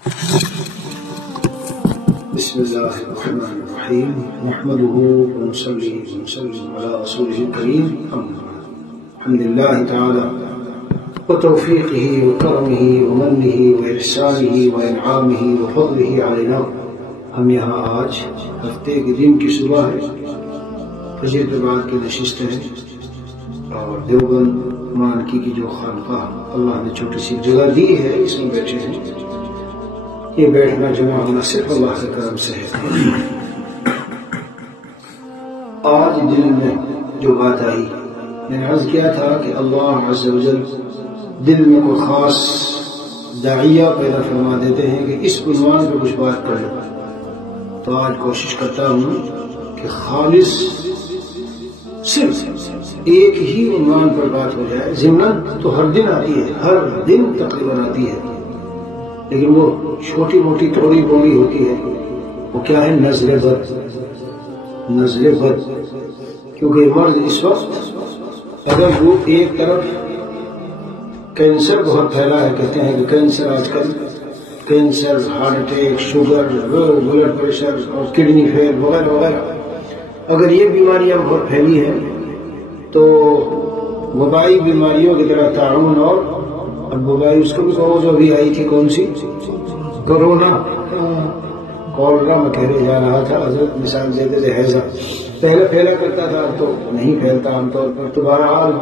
بسم الله الرحمن الرحيم نحمده ونصلي ونسلم على رسوله الكريم الحمد لله تعالى وتوفيقه وكرمه ومنه وإحسانه وإنعامه وفضله علينا. ہم یہاں آج ہفتے کے دن کی صبح ہے، فجر کے بعد کی نشست ہے، اور دیوبند مانکی کی جو خانقاہ اللہ نے چھوٹی سی جگہ دی ہے اس میں بیٹھے ہیں. یہ بیٹھنا جمع ہونا صرف اللہ کے کرم سے ہے. آج دل میں جو بات آئی، میں نے عرض کیا تھا کہ اللہ عز و جل دل میں کوئی خاص داعیہ پیدا فرما دیتے ہیں کہ اس عنوان پہ کچھ بات کر لو. تو آج کوشش کرتا ہوں کہ خالص صرف ایک ہی عنوان پر بات ہو جائے. ضمن تو ہر دن آتی ہے، ہر دن تقریباً آتی ہے، لیکن وہ چھوٹی موٹی تھوڑی بوڑی ہوتی ہے. وہ کیا ہے؟ نزل بد. نزل بد کیونکہ مرض اس وقت اگر وہ ایک طرف کینسر بہت پھیلا ہے، کہتے ہیں کہ کینسر آج کل cancer, heart attack, sugar, blood pressure اور کڈنی فیل وغیرہ وغیرہ، اگر یہ بیماریاں بہت پھیلی ہیں تو وبائی بیماریوں کی طرح تعاون، اور اب وبائی اس کو بھی کہو جو بھی آئی تھی، کون سی؟ کورونا، کولرا میں کہنے جا رہا تھا، حضرت مثال دیتے تھے ہیضہ، پہلے پھیلا کرتا تھا، اب تو نہیں پھیلتا عام طور پر. تو بہرحال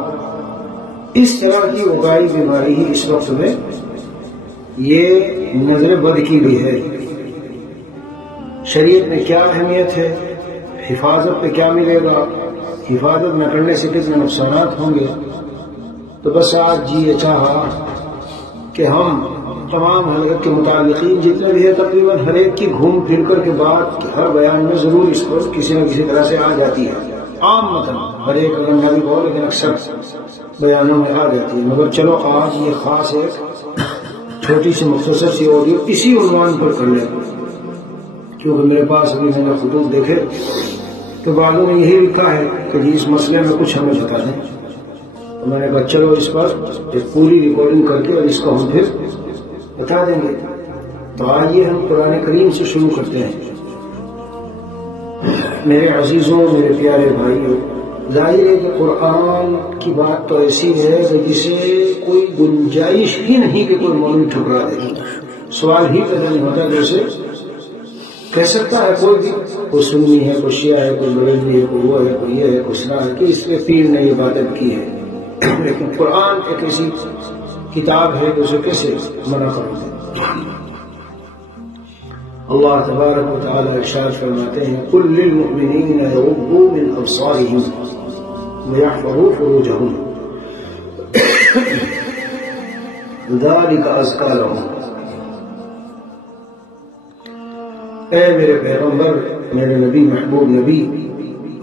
اس طرح کی وبائی بیماری ہی اس وقت میں یہ نظر بد کی بھی ہے. شریعت میں کیا اہمیت ہے، حفاظت پہ کیا ملے گا، حفاظت نہ کرنے سے کتنے نقصانات ہوں گے. تو بس آج جی یہ چاہا کہ ہم تمام حضرت کے متعلقین جتنے بھی ہے تقریباً ہر ایک کی گھوم پھر کر کے بات ہر بیان میں ضرور اس پر کسی نہ کسی طرح سے آ جاتی ہے. عام مطلب ہر ایک اگر نہ بھی بہت، لیکن اکثر بیانوں میں آ جاتی ہے. مگر چلو آج یہ خاص ایک چھوٹی سی مختصر سی آڈیو اسی عنوان پر کر لیں، کیونکہ میرے پاس ابھی میں نے خطوط دیکھے تو بعضوں نے یہی لکھا ہے کہ جی اس مسئلے میں کچھ ہمیں بتا دیں. تو میں نے کہا چلو اس پر ایک پوری ریکارڈنگ کر کے اور اس کو ہم پھر بتا دیں گے. تو آئیے ہم قرآن کریم سے شروع کرتے ہیں. میرے عزیزوں، میرے پیارے بھائیوں، ظاہر ہے کہ قرآن کی بات تو ایسی ہے کہ جسے کوئی گنجائش ہی نہیں کہ کوئی مولوی ٹھکرا دے. سوال ہی پیدا نہیں ہوتا. جیسے کہہ سکتا ہے کوئی بھی، کوئی سنی ہے، کوئی شیعہ ہے، کوئی بریلوی ہے، کوئی وہ ہے، کوئی یہ ہے، کوئی سنا ہے کہ اس پہ پیر نے یہ باتیں کی ہے. لیکن قرآن ایک ایسی کتاب ہے کہ اسے کیسے منع کرتے ہیں. اللہ تبارک و تعالی ارشاد فرماتے ہیں قل للمؤمنین یغضوا من ابصارهم ويحفظوا فروجهم ذلك ازکیٰ لهم. اے میرے پیغمبر، میرے نبی، محبوب نبی،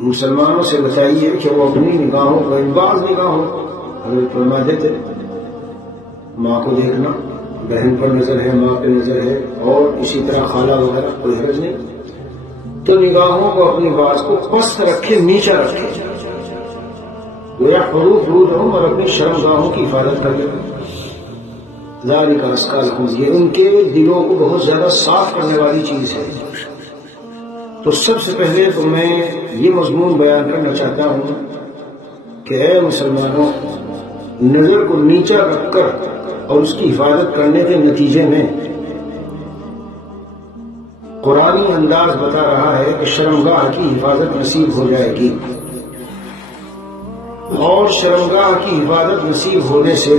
مسلمانوں سے بتائیے کہ وہ اپنی نگاہوں کو، ان بعض نگاہوں، حضرت فرما دیتے ماں کو دیکھنا، بہن پر نظر ہے، ماں پہ نظر ہے، اور اسی طرح خالہ وغیرہ، کوئی حرج نہیں. تو نگاہوں کو اپنی بات کو پست رکھے، نیچا رکھے. وَيَحْفَظُوا فُرُوجَهُمْ، اور اپنی شرمگاہوں کی حفاظت کر لیں. ذَلِكَ أَزْكَىٰ لَهُمْ، یہ ان کے دلوں کو بہت زیادہ صاف کرنے والی چیز ہے. تو سب سے پہلے تو میں یہ مضمون بیان کرنا چاہتا ہوں کہ اے مسلمانوں، نظر کو نیچا رکھ کر اور اس کی حفاظت کرنے کے نتیجے میں قرآنی انداز بتا رہا ہے کہ شرمگاہ کی حفاظت نصیب ہو جائے گی. اور شرمگاہ کی حفاظت نصیب ہونے سے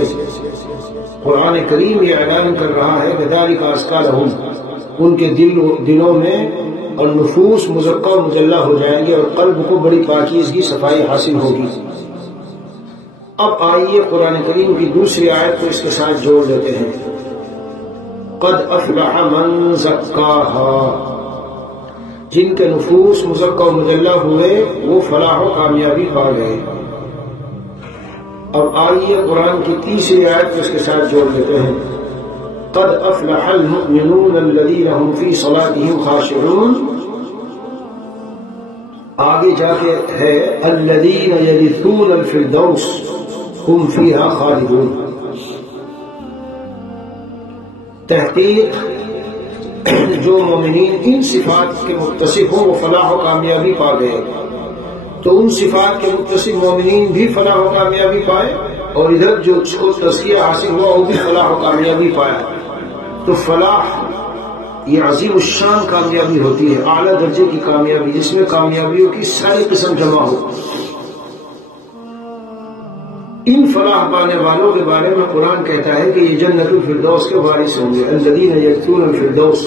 قرآن کریم یہ اعلان کر رہا ہے کہ ذَلِكَ أَزْكَىٰ لَهُمْ، ان کے دلوں میں اور نفوس مزکہ و مجلہ ہو جائیں گے، اور قلب کو بڑی پاکیزگی، صفائی حاصل ہوگی. اب آئیے قرآن کریم کی دوسری آیت کو اس کے ساتھ جوڑ دیتے ہیں. قد افلح من زکاہا، جن کے نفوس مزکہ و مجلہ ہوئے وہ فلاح و کامیابی پا گئے. اب آئیے قرآن کی تیسری آیت کو اس کے ساتھ جوڑ دیتے ہیں. قد افلح المؤمنون الذین هم فی صلاتهم خاشعون، آگے جا کے ہے الذین یرثون الفردوس هم فیہا خالدون. تحقیق جو مومنین ان صفات کے متصف ہوں وہ فلاح و کامیابی پا گئے، تو ان صفات کے متصف مومنین بھی فلاح و کامیابی پائے، اور ادھر جو اس کو تزکیہ حاصل ہوا وہ بھی فلاح و کامیابی پایا۔ تو فلاح یہ عظیم الشان کامیابی ہوتی ہے، اعلیٰ درجے کی کامیابی، جس میں کامیابیوں کی ساری قسم جمع ہو۔ ان فلاح پانے والوں کے بارے میں قرآن کہتا ہے کہ یہ جنت الفردوس کے وارث ہوں گے، الذین یرثون الفردوس،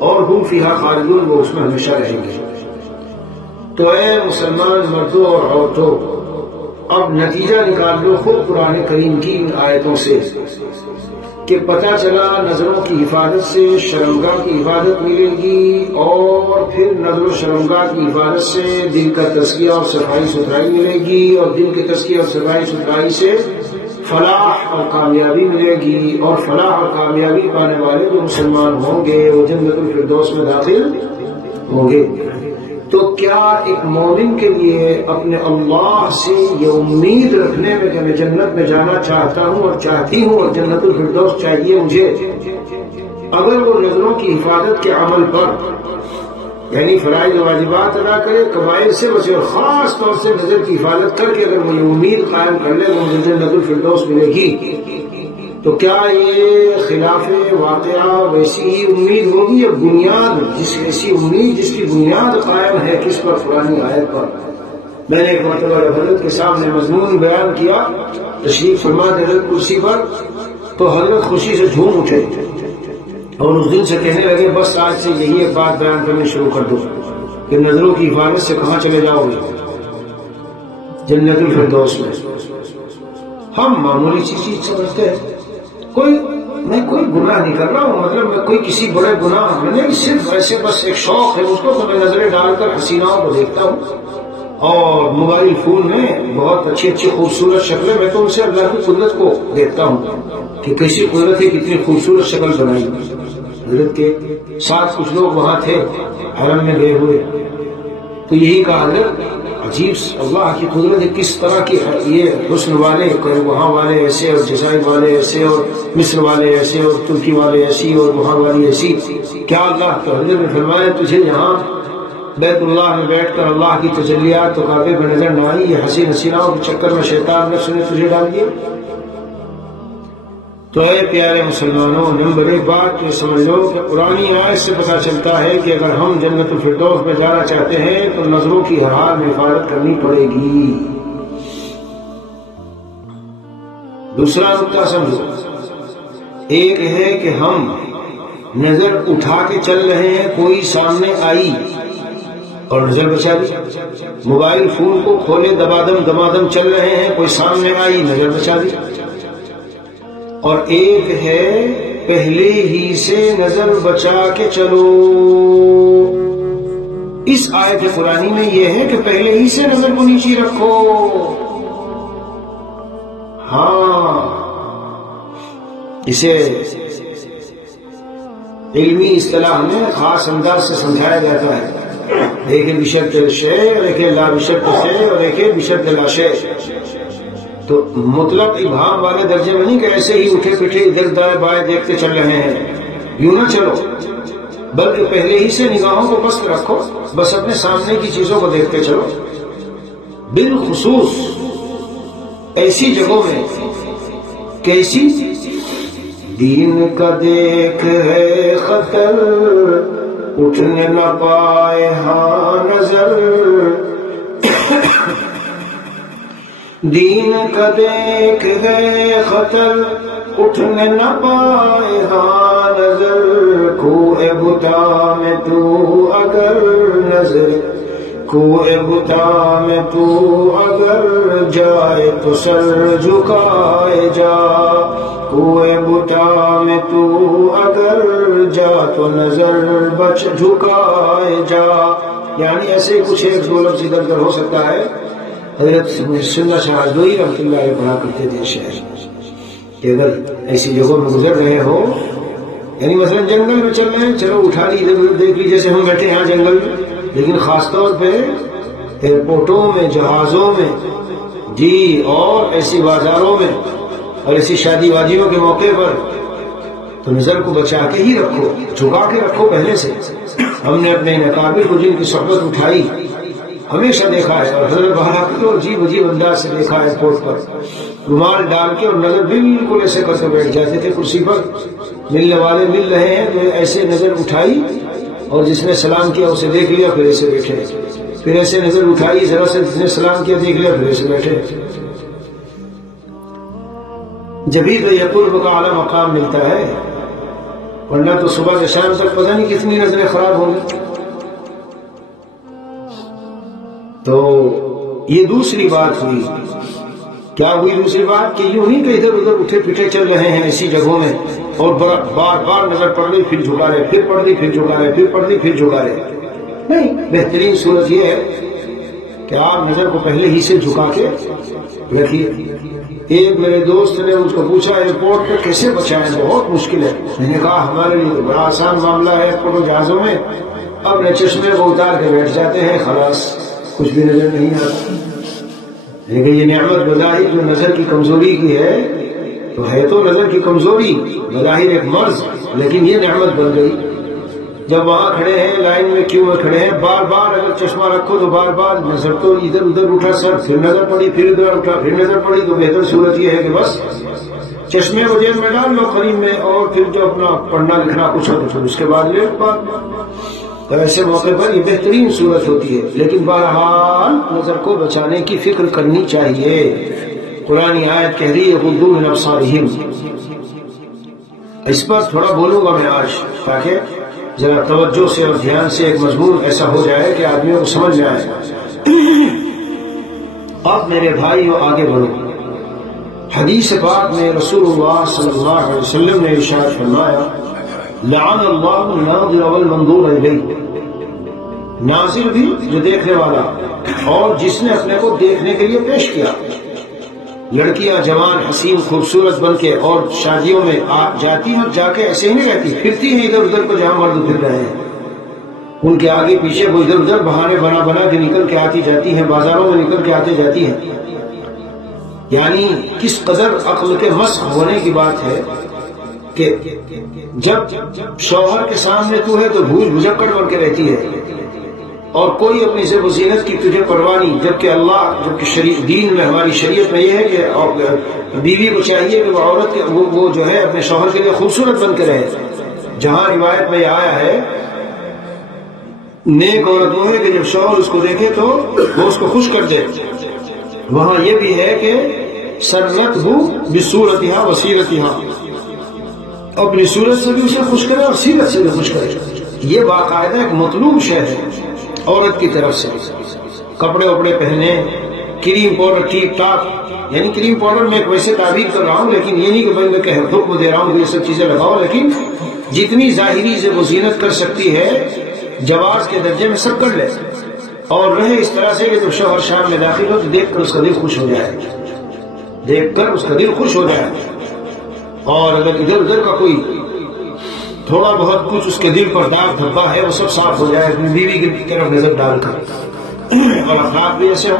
اور ہم فیہا خالدون، وہ اس میں ہمیشہ رہیں گے۔ تو اے مسلمان مردوں اور عورتوں، اب نتیجہ نکال لو خود قرآن کریم کی ان آیتوں سے کہ پتہ چلا نظروں کی حفاظت سے شرمگاہ کی حفاظت ملے گی، اور پھر نظر و شرمگاہ کی حفاظت سے دل کا تزکیہ اور صفائی ستھرائی ملے گی، اور دل کے تزکیہ اور صفائی ستھرائی سے فلاح اور کامیابی ملے گی، اور فلاح اور کامیابی پانے والے جو مسلمان ہوں گے وہ جنت الفردوس میں داخل ہوں گے۔ تو کیا ایک مومن کے لیے اپنے اللہ سے یہ امید رکھنے میں کہ میں جنت میں جانا چاہتا ہوں اور چاہتی ہوں اور جنت الفردوس چاہیے مجھے، اگر وہ نظروں کی حفاظت کے عمل پر یعنی فرائض و واجبات ادا کرے، کبائر سے بچے، اور خاص طور سے نظر کی حفاظت کر کے اگر وہ یہ امید قائم کر لے کہ مجھے جنت الفردوس ملے گی، تو کیا یہ خلاف واقعہ ویسی ہی امید ہوگی یا بنیاد ایسی امید جس کی بنیاد قائم ہے کس پر؟ قرآن آیت پر۔ میں نے ایک مرتبہ حضرت کے سامنے مضمون بیان کیا، تشریف فرما حضرت کرسی پر، تو حضرت خوشی سے جھوم اٹھے اور اس دن سے کہنے لگے بس آج سے یہی ایک بات بیان کرنی شروع کر دو کہ نظروں کی حفاظت سے کہاں چلے جاؤ گے؟ جنت الفردوس میں۔ ہم معمولی سی چیز سمجھتے ہیں، میں کوئی گناہ نہیں کر رہا ہوں، مطلب میں کوئی کسی بڑے گناہ میں نہیں، صرف ایسے بس ایک شوق ہے اس کو، تو میں نظریں ڈال کر حسیناؤں کو دیکھتا ہوں، اور موبائل فون میں بہت اچھی اچھی خوبصورت شکلیں، میں تو ان سے اللہ کی قدرت کو دیکھتا ہوں کہ کیسی قدرت ہے، کتنی خوبصورت شکل بنائی۔ حضرت کے ساتھ کچھ لوگ وہاں تھے حرم میں گئے ہوئے، تو یہی کہا حضرت عجیب اللہ کی قدرت ہے، کس طرح کی یہ حسن والے، وہاں والے ایسے اور جزائر والے ایسے اور مصر والے ایسے اور ترکی والے ایسی اور وہاں والی ایسی، کیا اللہ تو حضرت نے فرمایا تجھے یہاں بیت اللہ میں بیٹھ کر اللہ کی تجلیات تو کعبے میں نظر نہ آئی، یہ حسین حسیناؤں کے چکر میں شیطان نفس نے تجھے ڈال دیا۔ تو اے پیارے مسلمانوں، نمبر ایک بات یہ سمجھ لو کہ قرآنی آیت سے پتہ چلتا ہے کہ اگر ہم جنت الفردوس میں جانا چاہتے ہیں تو نظروں کی ہر حال میں حفاظت کرنی پڑے گی۔ دوسرا نقطہ سمجھو، ایک ہے کہ ہم نظر اٹھا کے چل رہے ہیں، کوئی سامنے آئی اور نظر بچا دی، موبائل فون کو کھولے دمادم چل رہے ہیں، کوئی سامنے آئی نظر بچا دی، اور ایک ہے پہلے ہی سے نظر بچا کے چلو۔ اس آیت قرآنی میں یہ ہے کہ پہلے ہی سے نظر کو نیچے رکھو۔ ہاں، اسے علمی اصطلاح میں خاص انداز سے سمجھایا جاتا ہے، ایک ہے بشرط شے، اور ایک ہے لا بشرط شے، اور ایک ہے بشرط لا شے۔ تو مطلق ابہام والے درجے میں نہیں کہ ایسے ہی اٹھے پیٹھے ادھر دائیں بائیں دیکھتے چل رہے ہیں، یوں نہ چلو، بلکہ پہلے ہی سے نگاہوں کو پست رکھو، بس اپنے سامنے کی چیزوں کو دیکھتے چلو، بالخصوص ایسی جگہوں میں کیسی دین کا دیکھ ہے خطر، اٹھنے نہ پائے ہاں نظر، دین کا دیکھ ہے خطر، اٹھنے نہ پائے ہاں نظر، کوہ بتا میں تو اگر نظر، کوہ بتا میں تو اگر جائے تو سر جھکائے جا، کوہ بتا میں تو اگر جا تو نظر بچ جھکائے جا۔ یعنی ایسے کچھ ایک دو لفظ ادھر ادھر ہو سکتا ہے۔ حضرت سنہ شاہ دوئی رحمۃ اللہ علیہ پڑھا کرتے تھے شہر کہ اگر ایسی جگہوں میں گزر رہے ہو، یعنی مثلا جنگل میں چل رہے ہیں، چلو اٹھا لی ادھر ادھر دیکھ لی، جیسے ہم بیٹھے ہیں یہاں جنگل میں، لیکن خاص طور پہ ایئرپورٹوں میں، جہازوں میں، جی، اور ایسی بازاروں میں اور ایسی شادی وادیوں کے موقع پر تو نظر کو بچا کے ہی رکھو، جھکا کے رکھو پہلے سے۔ ہم نے اپنے اکابر کو جن کی صحبت اٹھائی ہمیشہ دیکھا ہے، اور حضرت بہرا کو عجیب عجیب انداز سے دیکھا ہے، کوٹ پر رومال ڈال کے اور نظر بالکل ایسے کر کے بیٹھ جاتے تھے کرسی پر، ملنے والے مل رہے ہیں تو ایسے نظر اٹھائی اور جس نے سلام کیا اسے دیکھ لیا، پھر ایسے بیٹھے، پھر ایسے نظر اٹھائی ذرا سے، جس نے سلام کیا دیکھ لیا، پھر ایسے بیٹھے۔ جبھی تو یہ قرب کا اعلیٰ مقام ملتا ہے، ورنہ تو صبح سے شام تک پتہ نہیں کتنی نظریں خراب ہوں گی۔ تو یہ دوسری بات ہوئی۔ کیا ہوئی دوسری بات؟ کہ یوں نہیں کہ ادھر ادھر اٹھے پیٹے چل رہے ہیں ایسی جگہوں میں اور بار بار نظر پڑ گئی پھر جھکا رہے، پھر پڑ گئی پھر جھکا رہے، پھر پڑ گئی پھر جھکا رہے۔ نہیں، بہترین صورت یہ ہے کہ آپ نظر کو پہلے ہی سے جھکا کے رکھیے۔ ایک میرے دوست نے مجھ کو پوچھا ایئرپورٹ پہ کیسے بچائیں، بہت مشکل ہے۔ میں نے کہا ہمارے لیے تو بڑا آسان معاملہ ہے، ایئرپورٹ جہازوں میں اپنے چشمے کو اتار کے بیٹھ جاتے ہیں، خلاص کچھ بھی نظر نہیں آتا۔ لیکن یہ نعمت بظاہر جو نظر کی کمزوری کی ہے تو ہے تو نظر کی کمزوری بظاہر ایک مرض، لیکن یہ نعمت بن گئی۔ جب وہاں کھڑے ہیں لائن میں کیوں میں کھڑے ہیں، بار بار اگر چشمہ رکھو تو بار بار نظر تو ادھر ادھر اٹھا، سر پھر نظر پڑی، پھر ادھر اٹھا، پھر نظر پڑی، تو بہتر صورت یہ ہے کہ بس چشمے کو جیب میں ڈال لو قریب میں، اور پھر جو اپنا پڑھنا لکھنا کچھ ہو تو پھر اس کے بعد لیٹ پاک۔ تو ایسے موقع پر یہ بہترین صورت ہوتی ہے، لیکن بہرحال نظر کو بچانے کی فکر کرنی چاہیے۔ قرآن آیت کہہ رہی ہے غضوا من ابصارہم۔ اس پر تھوڑا بولوں گا میں آج، تاکہ ذرا توجہ سے اور دھیان سے ایک مضمون ایسا ہو جائے کہ آدمیوں کو سمجھ میں آئے۔ اب میرے بھائیو آگے بڑھو۔ حدیث پاک میں رسول اللہ صلی اللہ علیہ وسلم نے ارشاد فرمایا لعن اللہ الناظر والمنظور الیہ، ناظر بھی جو دیکھنے والا اور جس نے اپنے کو دیکھنے کے لیے پیش کیا۔ لڑکیاں جوان حسین خوبصورت بن کے اور شادیوں میں جاتی ہیں، جا کے ایسے ہی نہیں رہتی، پھرتی ہیں ادھر ادھر کو جہاں مرد پھر رہے ہیں، ان کے آگے پیچھے وہ ادھر ادھر بہانے بنا بنا کے نکل کے آتی جاتی ہیں، بازاروں میں نکل کے آتے جاتی ہیں۔ یعنی کس قدر عقل کے مسخ ہونے کی بات ہے کہ جب شوہر کے سامنے تو ہے تو بھول بھجکڑ بن کے رہتی ہے، اور کوئی اپنی زیب و زینت کی تجھے پرواہ نہیں، جبکہ اللہ جبکہ دین میں ہماری شریعت میں یہ ہے کہ بیوی کو چاہیے کہ وہ عورت کے وہ جو ہے اپنے شوہر کے لیے خوبصورت بن کے رہے۔ جہاں روایت میں یہ آیا ہے نیک عورت وہ ہے کہ جب شوہر اس کو دیکھے تو وہ اس کو خوش کر دے، وہاں یہ بھی ہے کہ سرته بصورتها وسیرتها، اپنی صورت سے بھی اسے خوش کرے اور سیرت سے بھی خوش کرے۔ یہ باقاعدہ ایک مطلوب شے ہے عورت کی طرف سے۔ کپڑے وپڑے پہنے، کریم پاؤڈر ٹھیک ٹاک، یعنی کریم پاؤڈر میں ایک ویسے تعبیر کر رہا ہوں، لیکن یہ نہیں کہ میں کہ حکم دے رہا ہوں کہ یہ سب چیزیں لگاؤ، لیکن جتنی ظاہری سے وہ زینت کر سکتی ہے جواز کے درجے میں سب کر لے، اور رہے اس طرح سے کہ جب شوہر شام میں داخل ہو تو دیکھ کر اس کا دل خوش ہو جائے، دیکھ کر اس کا دل خوش ہو جائے۔ اور اگر ادھر ادھر کا کوئی تھوڑا بہت کچھ اس کے دل پر داغ دھبا ہے وہ سب صاف ہو جائے اپنی بیوی کی طرف نظر ڈال کر۔ اور اخلاق بھی ایسے ہو،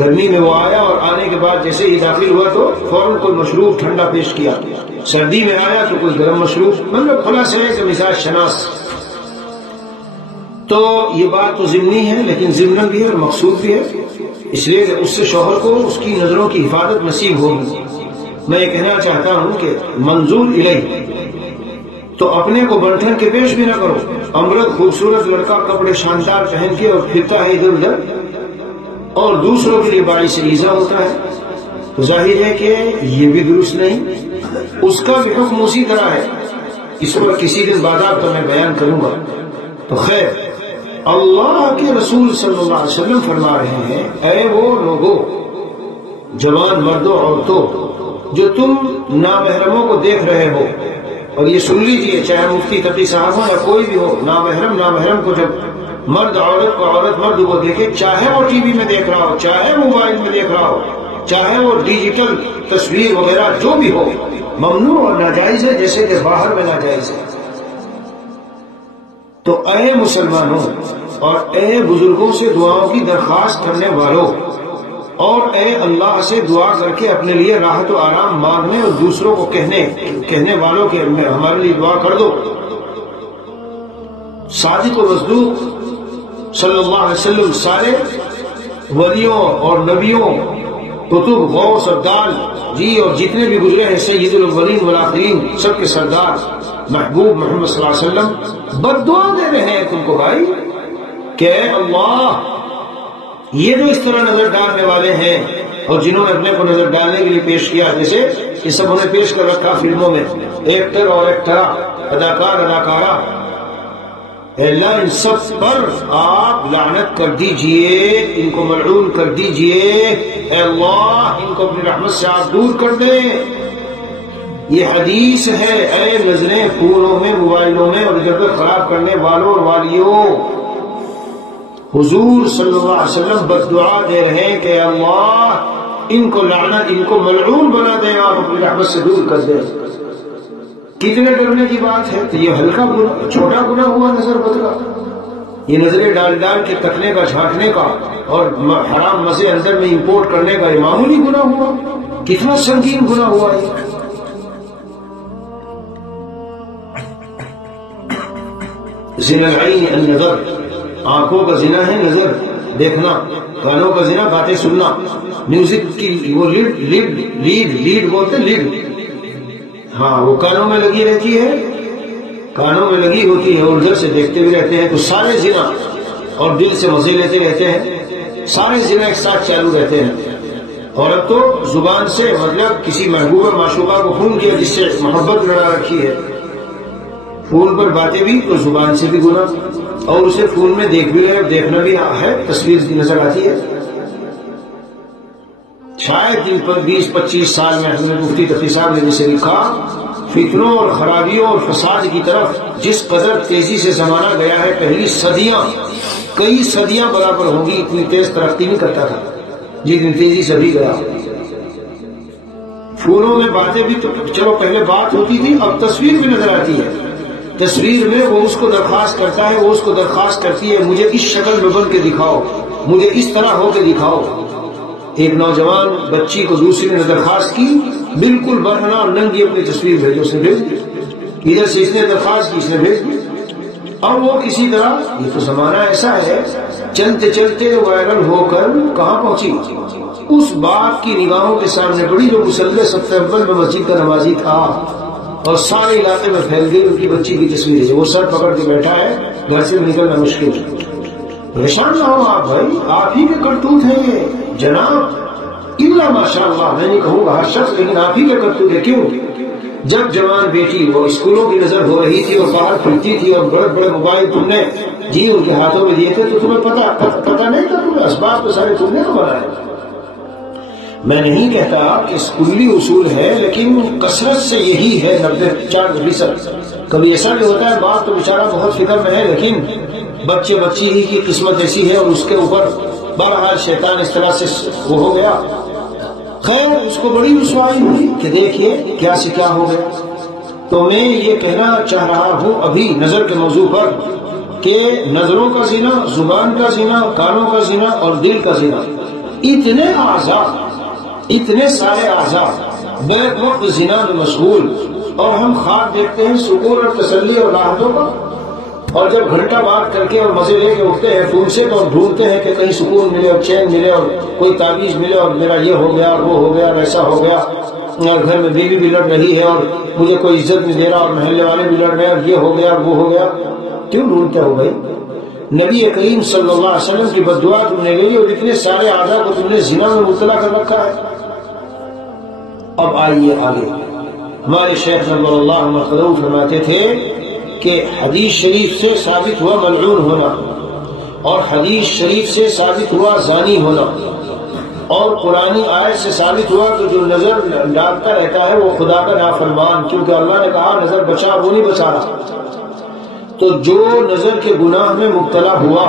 گرمی میں وہ آیا اور آنے کے بعد جیسے ہی داخل ہوا تو فوراً کوئی مشروب ٹھنڈا پیش کیا، سردی میں آیا تو کوئی گرم مشروب، مطلب خلاصہ ہے کہ مزاج شناس۔ تو یہ بات تو ضمنی ہے، لیکن ضمن بھی ہے اور مقصود بھی ہے، اس لیے کہ اس سے شوہر کو اس کی نظروں کی حفاظت نصیب ہوگی۔ میں یہ کہنا چاہتا ہوں کہ منظور الیہ تو اپنے کو بنٹھن کے پیش بھی نہ کرو۔ امرد خوبصورت لڑکا کپڑے شاندار پہن کے اور پھرتا ہے ادھر ادھر اور دوسروں کے لیے باعث ایذا ہوتا ہے، تو ظاہر ہے کہ یہ بھی درست نہیں۔ اس کا بھی حکم اسی طرح ہے، اس پر کسی دن بعد آپ کو میں بیان کروں گا۔ تو خیر، اللہ کے رسول صلی اللہ علیہ وسلم فرما رہے ہیں اے وہ لوگوں، جوان مردوں عورتوں جو تم نامحرموں کو دیکھ رہے ہو، اور یہ سن لیجئے چاہے مفتی تقی صاحب ہو یا کوئی بھی ہو، نامحرم کو جب مرد عورت کو عورت مرد کو دیکھے، چاہے وہ ٹی وی میں دیکھ رہا ہو، چاہے موبائل میں دیکھ رہا ہو، چاہے وہ ڈیجیٹل تصویر وغیرہ جو بھی ہو، ممنوع اور ناجائز ہے، جیسے کہ باہر میں ناجائز ہے۔ تو اے مسلمانوں اور اے بزرگوں سے دعاؤں کی درخواست کرنے والوں، اور اے اللہ سے دعا کر کے اپنے لیے راحت و آرام مانگنے اور دوسروں کو کہنے والوں کے ہمارے لیے دعا کر دو۔ صادق و مصدوق صلی اللہ علیہ وسلم سارے ولیوں اور نبیوں، قطب، غوث اور دال جی اور جتنے بھی گزرے ہیں سید الاولین والآخرین سب کے سردار محبوب محمد صلی اللہ علیہ وسلم بد دعا دے رہے ہیں تم کو بھائی کہ اے اللہ یہ جو اس طرح نظر ڈالنے والے ہیں اور جنہوں نے اپنے کو نظر ڈالنے کے لیے پیش کیا، جیسے یہ سب انہیں پیش کر رکھا فلموں میں، ایکٹر اور ایکٹرا، اداکار اداکارہ، اے اللہ ان سب پر آپ لعنت کر دیجئے، ان کو ملعون کر دیجئے، اے اللہ ان کو اپنی رحمت سے آپ دور کر دیں۔ یہ حدیث ہے، اے نظریں فونوں میں، موبائلوں میں اور ادھر خراب کرنے والوں اور والیوں، حضور صلی اللہ علیہ وسلم بد دعا دے رہے ہیں کہ اللہ ان کو لعنت، ان کو ملعون بنا دیں اور اپنی رحمت سے دور کر دیں۔ کتنے ڈرنے کی بات ہے، تو یہ ہلکا گناہ، چھوٹا گناہ ہوا نظر بد کا، یہ نظریں ڈال ڈال کے تکنے کا، جھانکنے کا اور حرام مزے اندر میں امپورٹ کرنے کا یہ معمولی گناہ ہوا، کتنا سنگین گناہ ہوا یہ۔ زنا العین النظر، آنکھوں کا زنا ہے نظر دیکھنا، کانوں کا زنا باتیں سننا، میوزک کی وہ لیڈ بولتے لیڈ، ہاں وہ کانوں میں لگی رہتی ہے، کانوں میں لگی ہوتی ہے اور ادھر سے دیکھتے بھی رہتے ہیں، تو سارے زنا اور دل سے مزے لیتے رہتے ہیں، سارے زنا ایک ساتھ چالو رہتے ہیں۔ اور اب تو زبان سے مطلب کسی محبوب معشوقہ کو فون کیا جس سے محبت لڑا رکھی ہے، فون پر باتیں بھی تو زبان سے بھی گناہ، اور اسے فون میں دیکھ بھی ہے، دیکھنا بھی ہے، تصویر کی نظر آتی ہے۔ شاید 20-25 سال میں حضرت مفتی تقی صاحب نے جسے لکھا، فتنوں اور خرابیوں اور فساد کی طرف جس قدر تیزی سے زمانہ گیا ہے، پہلی صدیاں، کئی صدیاں برابر ہوں گی، اتنی تیز ترقی نہیں کرتا تھا جتنی تیزی سے بھی گیا۔ فونوں میں باتیں بھی تو چلو پہلے بات ہوتی تھی، اب تصویر بھی نظر آتی ہے، تصویر میں وہ اس کو درخواست کرتا ہے، وہ اس کو درخواست کرتی ہے مجھے اس شکل میں بن کے دکھاؤ، مجھے اس طرح ہو کے دکھاؤ۔ ایک نوجوان بچی کو دوسری نے درخواست کی، بالکل برہنہ اور ننگی اپنی تصویر بھیجو، اس نے بھیج دی، ادھر سے اس نے درخواست کی، اس نے بھیج دی، اور وہ کسی طرح، یہ تو زمانہ ایسا ہے، چلتے چلتے وائرل ہو کر کہاں پہنچی، اس باپ کی نگاہوں کے سامنے پڑی جو مصلی صف اول میں مسجد کا نمازی تھا، اور سارے علاقے میں پھیل گئی ان کی بچی کی تصویر ہے، وہ سر پکڑ کے بیٹھا ہے، گھر سے نکلنا مشکل ہے۔ پریشان نہ ہو آپ بھائی، آپ ہی کے کرتوت ہیں یہ جناب، الا ماشاء اللہ، میں نہیں کہوں گا ہر شخص، لیکن آپ ہی کے کرتوت ہے۔ کیوں؟ جب جوان بیٹی وہ اسکولوں کی نظر ہو رہی تھی اور باہر پھرتی تھی اور بڑے بڑے موبائل تم نے جی ان کے ہاتھوں میں دیے تھے، تو تمہیں پتا نہیں تھا، تمہیں اسباب تو سارے تم نے تو بنائے۔ میں نہیں کہتا کہ کلی اصول ہے، لیکن کثرت سے یہی ہے 94%۔ کبھی ایسا بھی ہوتا ہے باپ تو بیچارہ بہت فکر میں ہے، لیکن بچی ہی کی قسمت ایسی ہے اور اس کے اوپر بہرحال شیطان اس طرح سے وہ ہو گیا۔ خیر اس کو بڑی رسوائی ہوئی کہ دیکھیے کیا سے کیا ہو گیا۔ تو میں یہ کہنا چاہ رہا ہوں ابھی نظر کے موضوع پر کہ نظروں کا زنا، زبان کا زنا، کانوں کا زنا اور دل کا زنا، اتنے اعضاء، اتنے سارے اعضاء بیک وقت زنا میں مشغول، اور ہم خواب دیکھتے ہیں سکون اور تسلی اور راحتوں کا، اور جب گھنٹہ بات کر کے اور مزے لے کے اٹھتے ہیں فون سے تو ہم ڈھونڈتے ہیں کہ کہیں سکون ملے اور چین ملے اور کوئی تعویذ ملے اور میرا یہ ہو گیا اور وہ ہو گیا ویسا ہو گیا، اور گھر میں بیوی بھی لڑ رہی ہے اور مجھے کوئی عزت نہیں دے رہا اور محلے والے بھی لڑ رہے ہیں اور یہ ہو گیا اور وہ ہو گیا۔ کیوں ڈھونڈتے ہو بھائی؟ نبی کریم صلی اللہ علیہ وسلم کی بد دعا تم نے لے لی اور اتنے سارے اعضاء کو تم نے زنا میں مبتلا کر رکھا ہے۔ اب آئیے آگے، ہمارے شیخ نبی اللہ مرتضی فرماتے تھے کہ حدیث شریف سے ثابت ہوا ملعون ہونا، اور حدیث شریف سے ثابت ہوا زانی ہونا، اور قرآنی آیت سے ثابت ہوا کہ جو نظر ڈالتا رہتا ہے وہ خدا کا نافرمان، کیونکہ اللہ نے کہا نظر بچا، وہ نہیں بچا رہا۔ تو جو نظر کے گناہ میں مبتلا ہوا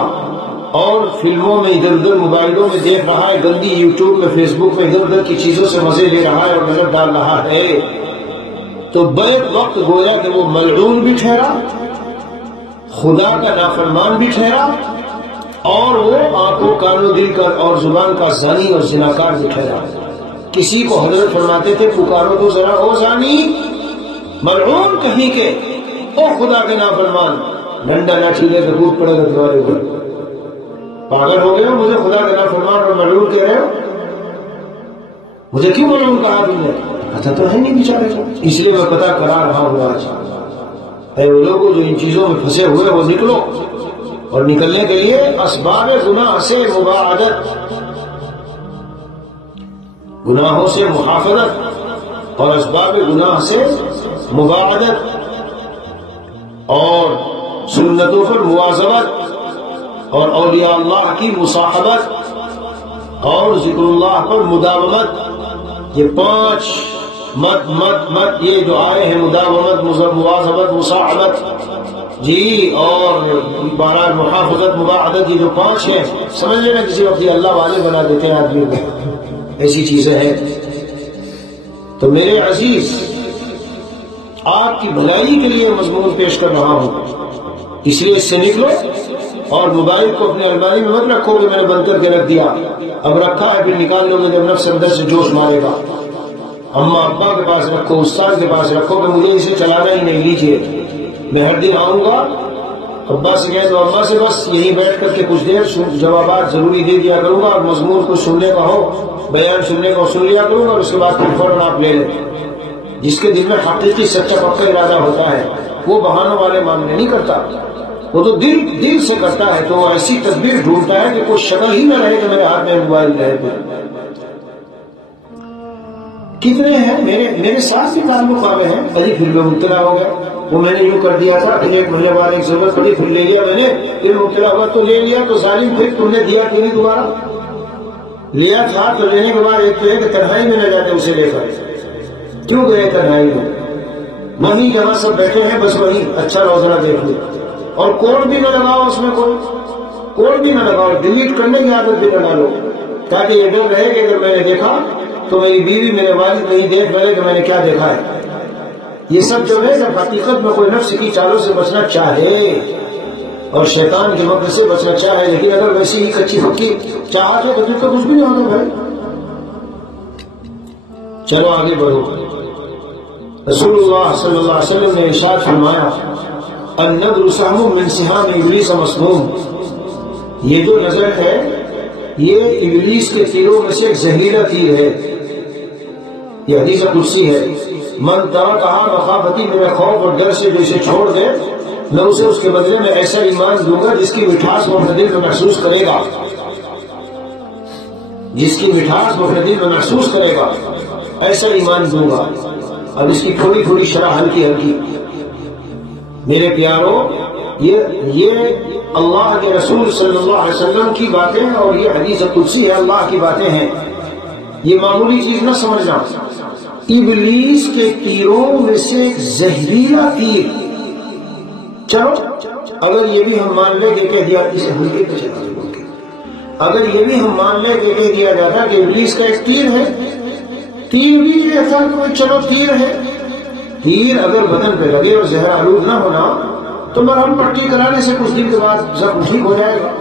اور فلموں میں ادھر ادھر موبائلوں میں دیکھ رہا ہے، گندی یوٹیوب میں فیس بک میں ادھر ادھر کی چیزوں سے مزے لے رہا ہے اور نظر ڈال رہا ہے، تو بیک وقت گویا کہ وہ ملعون بھی ٹھہرا، خدا کا نافرمان بھی ٹھہرا، اور وہ آنکھوں کان و دل کا اور زبان کا زانی اور زناکار بھی ٹھہرا۔ کسی کو حضرت فرماتے تھے پکارو تو ذرا او زانی، ملعون کہیں کے، او خدا کے نافرمان، ڈنڈا لاٹھی لے کر کود پڑے گا تمہارے اوپر۔ پاگل ہو گئے ہو؟ مجھے خدا کے نافرمان اور ملعون کہہ رہے ہو؟ مجھے کیوں ملعون کہا تم نے؟ پتہ تو ہے نہیں بیچارے کو، اس لیے میں پتہ کرا رہا ہوں آج۔ اے وہ لوگوں جو ان چیزوں میں پھنسے ہوئے وہ نکلو، اور نکلنے کے لیے اسباب گناہ سے مباعدت، گناہوں سے محافظت اور اسباب گناہ سے مباعدت اور سنتوں پر مواظبت اور اولیاء اللہ کی مصاحبت اور ذکر اللہ پر مداومت، یہ 5 مت یہ جو آئے ہیں، مداومت، مواظبت، مصاحبت جی، اور بہرحال محافظت، مباعدت، یہ جو 5 ہیں، سمجھ لینا کسی وقت یہ اللہ والے بنا دیتے ہیں آدمی کو، ایسی چیزیں ہیں۔ تو میرے عزیز، آپ کی بھلائی کے لیے مضمون پیش کر رہا ہوں، اس لیے اس سے نکلو اور موبائل کو اپنے الماری میں مت رکھو کہ میں نے بند کر کے رکھ دیا، اب رکھا ہے پھر نکال لو گے جب نفس اندر سے جوش مارے گا۔ اماں ابا کے پاس رکھو، استاد کے پاس رکھو کہ مجھے اسے چلانا ہی نہیں، لیجیے میں ہر دن آؤں گا، ابا سے کہے تو ابا سے بس یہیں بیٹھ کر کے کچھ دیر جوابات ضروری دے دیا کروں گا، اور مضمون کو سننے کا ہو، بیان سننے کا سن لیا کروں گا، اور اس کے بعد پھر فوراً آپ لے لیں۔ جس کے دل میں حقیقی سچا پکا ارادہ ہوتا ہے وہ بہانوں والے معاملے نہیں کرتا، وہ تو دل سے کرتا ہے، تو وہ ایسی تدبیر ڈھونڈتا ہے کہ کوئی شکل ہی نہ رہے کہ میرے ہاتھ میں موبائل رہے۔ کتنے ہیں میرے ساتھ بھی تعلق آ گئے ہیں، کہیں پھر میں مبتلا ہو گیا، وہ میں نے یوں کر دیا تھا، پھر 1 مہینے بعد ایک ضرورت پڑی، پھر لے لیا میں نے، پھر مبتلا ہوا تو لے لیا، تو ظالم پھر تم نے دیا کیوں نہیں دوبارہ؟ لیا تھا تو لینے کے بعد ایک تو ہے کہ تنہائی میں نہ جاتے اسے لے کر، کیوں گئے تنہائی میں؟ وہیں جہاں سب بیٹھے ہیں بس وہیں اچھا روزانہ دیکھ لو، اور کوڈ بھی نہ لگاؤ، اس میں کوئی کوڈ بھی نہ لگاؤ، ڈیلیٹ کرنے کی عادت بھی نہ ڈالو، تاکہ یہ ڈر رہے کہ اگر میں نے دیکھا تو میری بیوی میرے والد نہیں دیکھ رہے کہ میں نے کیا دیکھا ہے۔ یہ سب جو ہے جب حقیقت میں کوئی نفس کی چالوں سے بچنا چاہے اور شیطان کے مکر سے بچنا چاہے، لیکن اگر ویسی ہی کچی پکی چاہت ہے تو پھر تو کچھ بھی نہیں ہوتا بھائی۔ چلو آگے بڑھو۔ رسول اللہ صلی اللہ علیہ وسلم نے ارشاد فرمایا، النظر سهم من سهام ابلیس مسموم، یہ جو نظر ہے یہ ابلیس کے تیروں میں سے ایک زہریلا تیر ہے، یہ حدیث قدسی ہے۔ من ترکہا مخافتی، میرے خوف اور ڈر سے جو اسے چھوڑ دے، میں اسے اس کے بدلے میں ایسا ایمان دوں گا جس کی مٹھاس وہ اپنے دل میں محسوس کرے گا، جس کی مٹھاس وہ اپنے دل میں محسوس کرے گا، ایسا ایمان دوں گا۔ اب اس کی تھوڑی تھوڑی شرح ہلکی ہلکی، میرے پیارو، یہ اللہ کے رسول صلی اللہ علیہ وسلم کی باتیں اور یہ حدیث قدسی ہے، اللہ کی باتیں ہیں، یہ معمولی چیز نہ سمجھنا۔ ابلیس کے تیروں میں سے ایک زہریلا تیر، چلو اگر یہ بھی ہم مان لیں کہ کہہ دیا، اسے ہلکے پہ چلا دیں، اگر یہ بھی ہم مان لیں کہ کہہ دیا جاتا کہ ابلیس کا ایک تیر ہے، تیر بھی ایسا کوئی چلو تیر ہے، تیر اگر بدن پہ لگے اور زہر آلود نہ ہونا تو مرہم پٹی کرانے سے کچھ دن کے بعد زخم ٹھیک ہو جائے گا،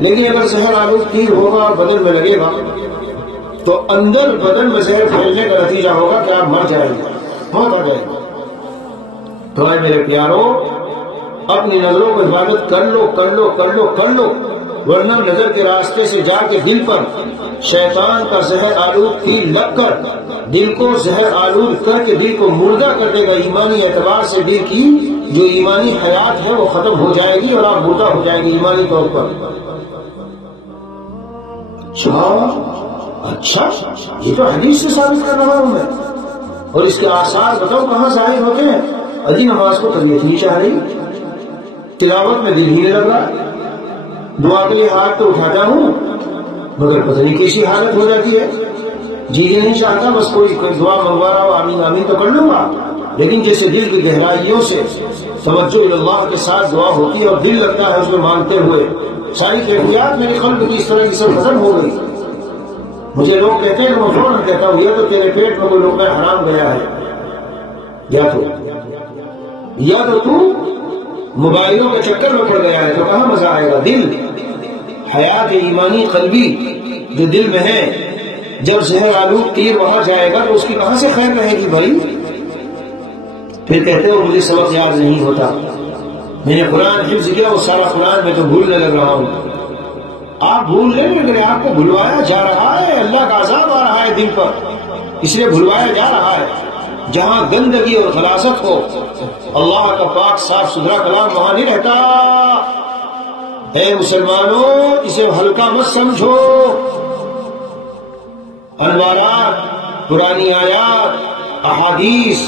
لیکن اگر زہر آلود تیر ہوگا اور بدن میں لگے گا تو اندر بدن میں زہر پھیلنے کا نتیجہ ہوگا کہ آپ مر جائیں گے، موت آ جائے گا۔ تو اے میرے پیارو، اپنی نظروں کو حفاظت کر لو کر لو کر لو کر لو، ورنہ نظر کے راستے سے جا کے دل پر شیطان کا زہر آلود تیر لگ کر دل کو زہر آلود کر کے دل کو مردہ کر دے گا، ایمانی اعتبار سے دل کی جو ایمانی حیات ہے وہ ختم ہو جائے گی اور آپ مردہ ہو جائیں گے ایمانی طور پر۔ اچھا یہ تو حدیث سے ثابت کر رہا ہوں میں، اور اس کے آثار بتاؤ کہاں ظاہر ہوتے ہیں؟ ادھی نماز کو طبیعت نہیں چاہ رہی، تلاوت میں دل ہی نہیں لگ رہا، دعا کے لیے ہاتھ تو اٹھاتا ہوں مگر پتہ نہیں کیسی حالت ہو جاتی ہے، جی نہیں چاہتا، بس کوئی دعا منگوا رہا ہو، آمین آمین تو کر لوں گا، لیکن جیسے دل کی گہرائیوں سے توجہ اللہ کے ساتھ دعا ہوتی ہے اور دل لگتا ہے اس میں مانگتے ہوئے، ساری کیفیات میری قلب کی اس طرح کی سب ختم ہو گئی۔ مجھے لوگ کہتے ہیں کہ میں فوراً کہتا ہوں، یا تو تیرے پیٹ میں کوئی لقمہ حرام گیا ہے، یا تو تو موبائلوں کے چکر میں پڑ گیا ہے، تو کہاں مزہ آئے گا؟ دل حیات ایمانی قلبی جو دل میں ہے، جب زہر آلود تیر وہاں جائے گا تو اس کی کہاں سے خیر رہے گی بھائی؟ پھر کہتے ہو مجھے سبق یاد نہیں ہوتا، میں نے قرآن حفظ کیا وہ سارا قرآن میں تو بھولنے لگ رہا ہوں۔ آپ بھول لیں لیکن آپ کو بھلوایا جا رہا ہے، اللہ کا عذاب آ رہا ہے دل پر، اس لیے بھلوایا جا رہا ہے۔ جہاں گندگی اور غلاظت ہو، اللہ کا پاک صاف ستھرا کلام وہاں نہیں رہتا۔ اے مسلمانوں، اسے ہلکا مت سمجھو۔ انوارات، پرانی آیات، احادیث،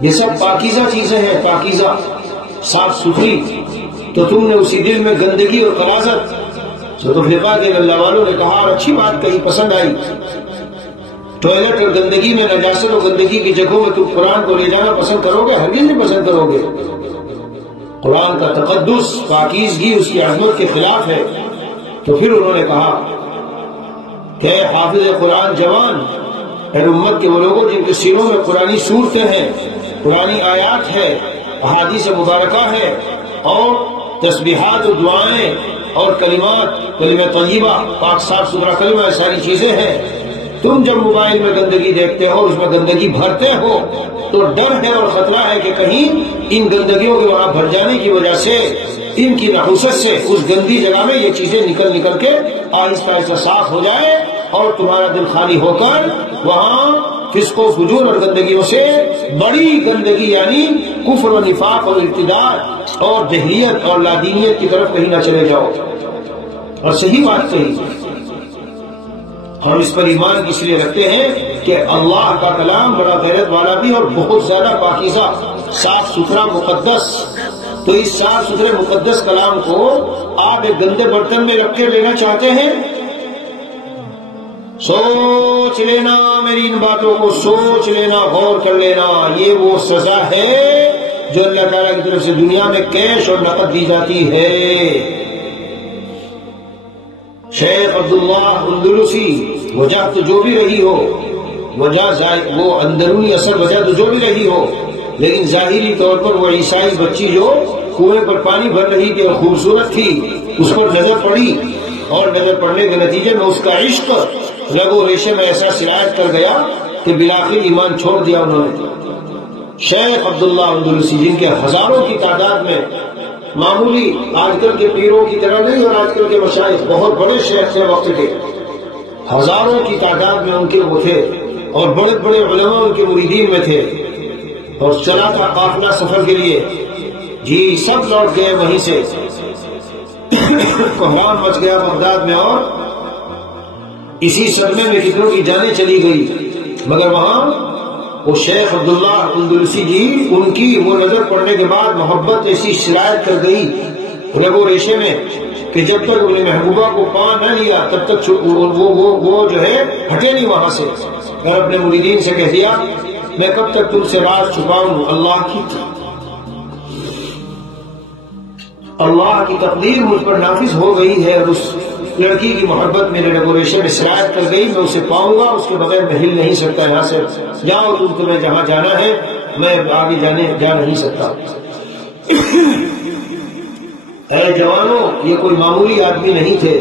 یہ سب پاکیزہ چیزیں ہیں، پاکیزہ صاف ستھری، تو تم نے اسی دل میں گندگی اور غلاظت۔ تفریقہ کے اللہ والوں نے کہا اور اچھی بات کہی، پسند آئی، ٹوائلٹ اور گندگی میں، نجاست اور گندگی کی جگہوں میں تم قرآن کو لے جانا پسند کرو گے؟ ہرگز نہیں پسند کرو گے۔ قرآن کا تقدس، پاکیزگی اس کی عظمت کے خلاف ہے۔ تو پھر انہوں نے کہا کہ اے حافظ قرآن جوان، اے امت کے وہ لوگوں جن کے سینوں میں قرآنی صورتیں ہیں، قرآنی آیات ہے، احادیث مبارکہ ہے، اور تسبیحات و دعائیں اور کلمات، کلمہ طیبہ، پاک صاف ستھرا کلمہ، ساری چیزیں ہیں۔ تم جب موبائل میں گندگی دیکھتے ہو، اس میں گندگی بھرتے ہو، تو ڈر ہے اور خطرہ ہے کہ کہیں ان گندگیوں کے وہاں بھر جانے کی وجہ سے، ان کی نحوست سے اس گندی جگہ میں یہ چیزیں نکل کے آہستہ آہستہ صاف ہو جائے، اور تمہارا دل خالی ہو کر وہاں فسق و فجور اور گندگیوں سے بڑی گندگی یعنی کفر و نفاق اور ارتداد اور جہلیت اور لادینیت کی طرف کہیں نہ چلے جاؤ۔ اور صحیح بات کہی، ہم اس پر ایمان اس لیے رکھتے ہیں کہ اللہ کا کلام بڑا غیرت والا بھی اور بہت زیادہ پاکیزہ، صاف ستھرا، مقدس۔ تو اس صاف ستھرے مقدس کلام کو آپ ایک گندے برتن میں رکھ کے لینا چاہتے ہیں؟ سوچ لینا، میری ان باتوں کو سوچ لینا، غور کر لینا۔ یہ وہ سزا ہے جو اللہ تعالیٰ کی طرف سے دنیا میں کیش اور نقد دی جاتی ہے۔ شیخ عبداللہ اندلسی، وجہ تو جو بھی رہی ہو، وجہ وہ اندرونی اثر وجہ تو جو بھی رہی ہو، لیکن ظاہری طور پر وہ عیسائی بچی جو کنویں پر پانی بھر رہی تھی اور خوبصورت تھی، اس پر نظر پڑی، اور نظر پڑنے کے نتیجے میں اس کا عشق رگ و ریشے میں ایسا سرایت کر گیا کہ بالآخر ایمان چھوڑ دیا انہوں نے۔ شیخ عبداللہ اندلسی، جن کے ہزاروں کی تعداد میں، معمولی آج کل کے پیروں کی طرح نہیں، اور آج کل کے مشائخ بہت بڑے شیخ تھے وقت کے، ہزاروں کی تعداد میں ان کے وہ تھے، اور بڑے بڑے علماء ان کے مریدین میں تھے، اور چلا تھا قافلہ سفر کے لیے، جی سب لوٹ گئے وہیں سے، کوہرام مچ گیا بغداد میں، اور اسی صدمے میں کتنوں کی جانیں چلی گئی۔ مگر وہاں وہ شیخ عبداللہ اندلسی جی، ان کی وہ نظر پڑنے کے بعد محبت ایسی شرائط کر گئی رگ و ریشے میں کہ جب تک انہیں محبوبہ کو پا نہ لیا تب تک وہ جو ہے ہٹے نہیں وہاں سے، اور اپنے مریدین سے کہہ دیا میں کب تک تم سے راز چھپاؤں، اللہ کی تقدیر مجھ پر نافذ ہو گئی ہے، اور اس لڑکی کی محبت میں رگ و ریشے میں سرایت کر گئی، میں اسے پاؤں گا، اس کے بغیر میں ہل نہیں سکتا، یہاں سے جاؤ تمہیں جہاں جانا ہے، میں آگے جا نہیں سکتا۔ اے جوانوں، یہ کوئی معمولی آدمی نہیں تھے،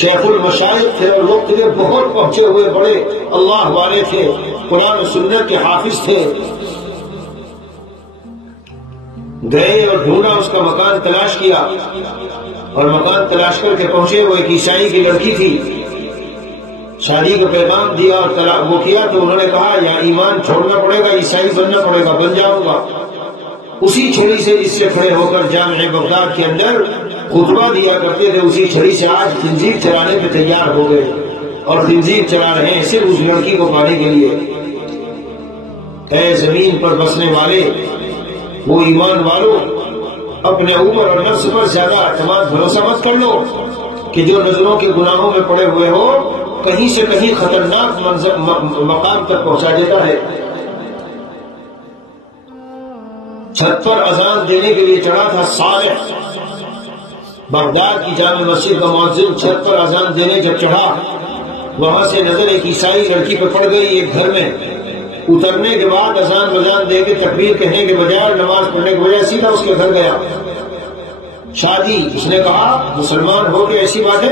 شیخ المشائخ تھے، اور وقت کے بہت پہنچے ہوئے بڑے اللہ والے تھے، قرآن و سنت کے حافظ تھے۔ گئے اور ڈھونڈا، اس کا مکان تلاش کیا، اور مکان تلاش کر کے پہنچے، وہ ایک عیسائی کی لڑکی تھی، شادی کا پیغام دیا اور وہ کیا، تو انہوں نے کہا یا ایمان چھوڑنا پڑے گا، عیسائی بننا پڑے گا، بن جاؤں گا۔ اسی چھڑی سے جس سے کھڑے ہو کر جامع بغداد کے اندر خطبہ دیا کرتے تھے، اسی چھڑی سے آج خنزیر چرانے پہ تیار ہو گئے، اور خنزیر چرا رہے ہیں صرف اس لڑکی کو پانے کے لیے۔ اے زمین پر بسنے والے، وہ ایمان والوں، اپنے اوپر اور نفس پر زیادہ اعتماد بھروسہ مت کر لو کہ جو نظروں کے گناہوں میں پڑے ہوئے ہو کہیں سے کہیں خطرناک مقام تک پہنچا دیتا ہے۔ چھت پر اذان دینے کے لیے چڑھا تھا صالح، بغداد کی جامع مسجد کا مؤذن، چھت پر اذان دینے جب چڑھا، وہاں سے نظر ایک عیسائی لڑکی پہ پڑ گئی، ایک گھر میں اترنے کے بعد اذان بجان دے کے تکبیر کہنے کے بجائے، نماز پڑھنے کے بجائے سیدھا اس کے گھر گیا، شادی، اس نے کہا مسلمان ہو کے ایسی باتیں،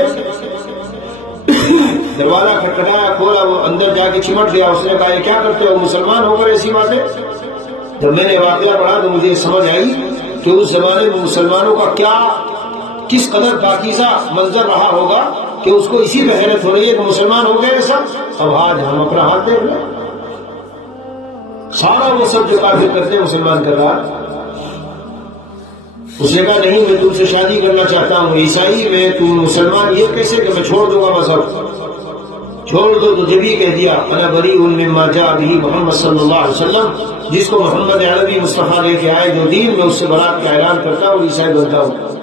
دروازہ کھٹکھٹایا، کھولا، وہ اندر جا کے چمٹ گیا، اس نے کہا یہ کیا کرتے ہو مسلمان ہو کر ایسی باتیں؟ جب میں نے واقعہ پڑھا تو مجھے سمجھ آئی کہ اس زمانے میں مسلمانوں کا کیا کس قدر پاکیزہ منظر رہا ہوگا کہ اس کو اسی پہ حیرت ہو رہی ہے کہ مسلمان ہو گئے سب۔ اب آج ہم اپنا ہاتھ دیکھ لیں، سارا وہ سب جو کافر کرتے ہیں مسلمان کر رہا۔ اس نے کہا نہیں میں تم سے شادی کرنا چاہتا ہوں، عیسائی میں تم مسلمان، یہ کیسے کہ میں چھوڑ دوں گا مذہب؟ چھوڑ دو تو جب ہی کہہ دیا انا بریء مما جاء به محمد صلی اللہ علیہ وسلم، جس کو محمد عربی مصطفیٰ لے کے آئے جو دین میں اس سے برات کا اعلان کرتا ہوں اور عیسائی بنتا ہوں۔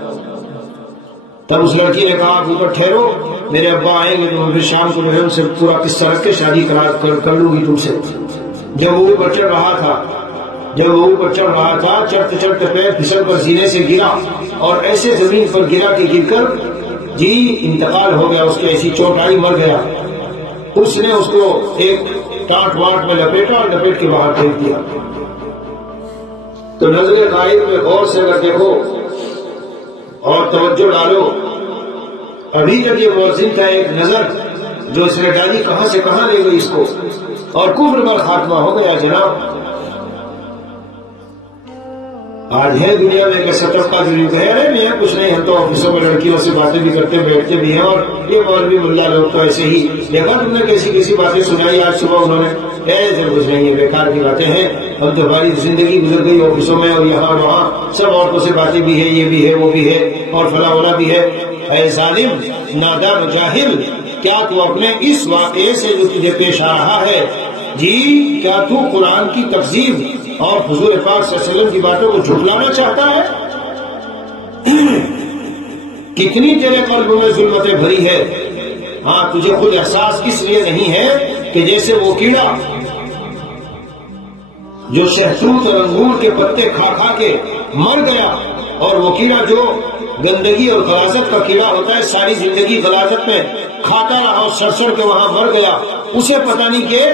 تب اس لڑکی نے کہا آپ اوپر ٹھہرو، میرے ابا آئیں گے تو میں پھر شام کو جو ہے ان سے پورا قصہ رکھ کے شادی کر لوں گی تم سے۔ جب وہ اوپر چڑھ رہا تھا چڑھتے چڑھتے پیر پھسل کر سینے سے گرا اور ایسے زمین پر گرا کہ گر کر جی انتقال ہو گیا، اس کی ایسی چوٹ آئی، مر گیا۔ اس نے اس کو ایک ٹانٹ واٹ میں لپیٹا اور لپیٹ کے باہر پھینک دیا۔ تو نظر غائب میں غور سے اگر دیکھو اور توجہ ڈالو، ابھی تک یہ مؤذن تھا ایک نظر جو اس نے ڈالی، کہاں سے کہاں لے گئی اس کو، اور کفر پر خاتمہ ہو گیا جناب۔ آج ہے دنیا میں ایک سطح کا جو کہہ رہے نہیں ہے کچھ نہیں، ہم تو آفسوں میں لڑکیوں سے باتیں بھی کرتے بیٹھتے بھی ہیں، اور یہ مولوی ملا لوگ تو ایسے ہی دیکھا تم نے کیسی باتیں سنائی آج صبح انہوں نے، ایسے کچھ نہیں ہے، بیکار کی باتیں ہیں۔ ہم تو ہماری زندگی گزر گئی آفسوں میں اور یہاں وہاں سب عورتوں سے باتیں بھی ہے، یہ بھی ہے وہ بھی ہے اور فلاں والا بھی ہے۔ اے ظالم نادان جاہل، کیا تو اپنے اس واقعے سے جو تجھے پیش آ رہا ہے جی، کیا تو قرآن کی تکذیب اور حضور پاک صلی اللہ علیہ وسلم کی باتوں کو جھٹلانا چاہتا ہے؟ کتنی تیرے قلب میں ظلمتیں بھری ہے، ہاں تجھے خود احساس اس لیے نہیں ہے کہ جیسے وہ کیڑا جو شہتوت اور انگور کے پتے کھا کھا کے مر گیا، اور وہ کیڑا جو گندگی اور غلاظت کا کیڑا ہوتا ہے ساری زندگی غلاظت میں کھاتا رہا اور سڑ سڑ کے وہاں مر گیا، اسے پتہ نہیں کہ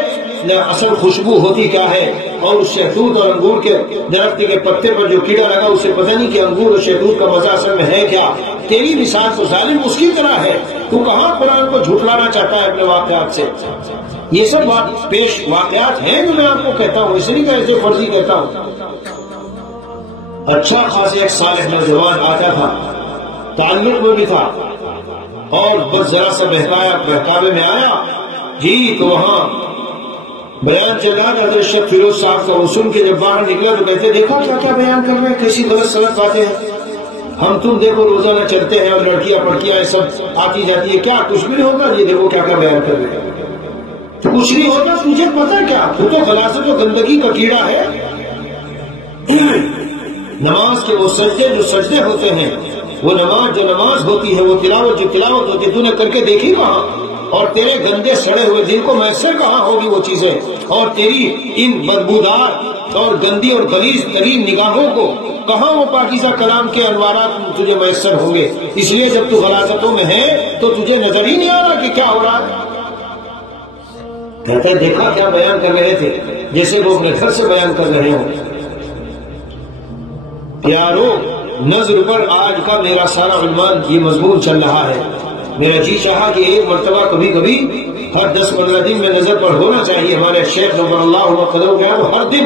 اصل خوشبو ہوتی کیا ہے، اور اس شہتوت اور انگور کے درخت کے پتے پر جو کیڑا لگا اسے پتہ نہیں کہ انگور اور شہتوت کا مزہ اصل میں ہے کیا۔ تیری مثال تو ظالم اس کی طرح ہے، تو کہاں قرآن کو جھٹلانا چاہتا ہے اپنے واقعات سے؟ یہ سب پیش واقعات ہیں جو میں آپ کو کہتا ہوں، اس لیے ایسے فرضی کہتا ہوں۔ اچھا خاص ایک صالح نوجوان آتا تھا، تعلق میں بھی تھا، اور بس ذرا سا بہکاوے میں آیا جی، تو وہاں بیان چل رہا تھا، تو شیخ فیروز صاحب کا وہ سن کے جب باہر نکلا تو کہتے دیکھا کیا کیا بیان کر رہے ہیں، کیسی غلط سلط باتیں ہیں۔ ہم تم دیکھو روزانہ چلتے ہیں اور لڑکیاں پڑکیاں سب آتی جاتی ہے، کیا کچھ بھی نہیں ہوگا؟ یہ دیکھو کیا کیا بیان کر رہے ہیں، تو کچھ نہیں ہوتا، تجھے پتا کیا، تو غلاظت و گندگی کا کیڑا ہے۔ نماز کے وہ سجدے جو سجدے ہوتے ہیں، وہ نماز جو نماز ہوتی ہے، وہ تلاوت جو تلاوت ہوتی ہے، تو نے کر کے دیکھی کہاں؟ اور تیرے گندے سڑے ہوئے دل کو میسر کہاں ہوگی وہ چیزیں؟ اور تیری ان بدبودار اور گندی اور غلیظ ترین نگاہوں کو کہاں وہ پاکیزہ کلام کے انوارات تجھے میسر ہوں گے؟ اس لیے جب تو غلاظتوں میں ہے تو تجھے نظر ہی نہیں آ رہا کہ کیا ہو رہا ہے۔ کہتا ہے دیکھا کیا بیان کر رہے تھے، جیسے وہ اپنے گھر سے بیان کر رہے ہوں۔ پیارو، نظر پر آج کا میرا سارا عنوان یہ مضمون چل رہا ہے۔ میرا جی چاہا کہ ایک مرتبہ کبھی کبھی ہر 10-15 دن میں نظر پر ہونا چاہیے۔ ہمارے شیخ نور اللہ علیہ قدر گیا تو ہر دن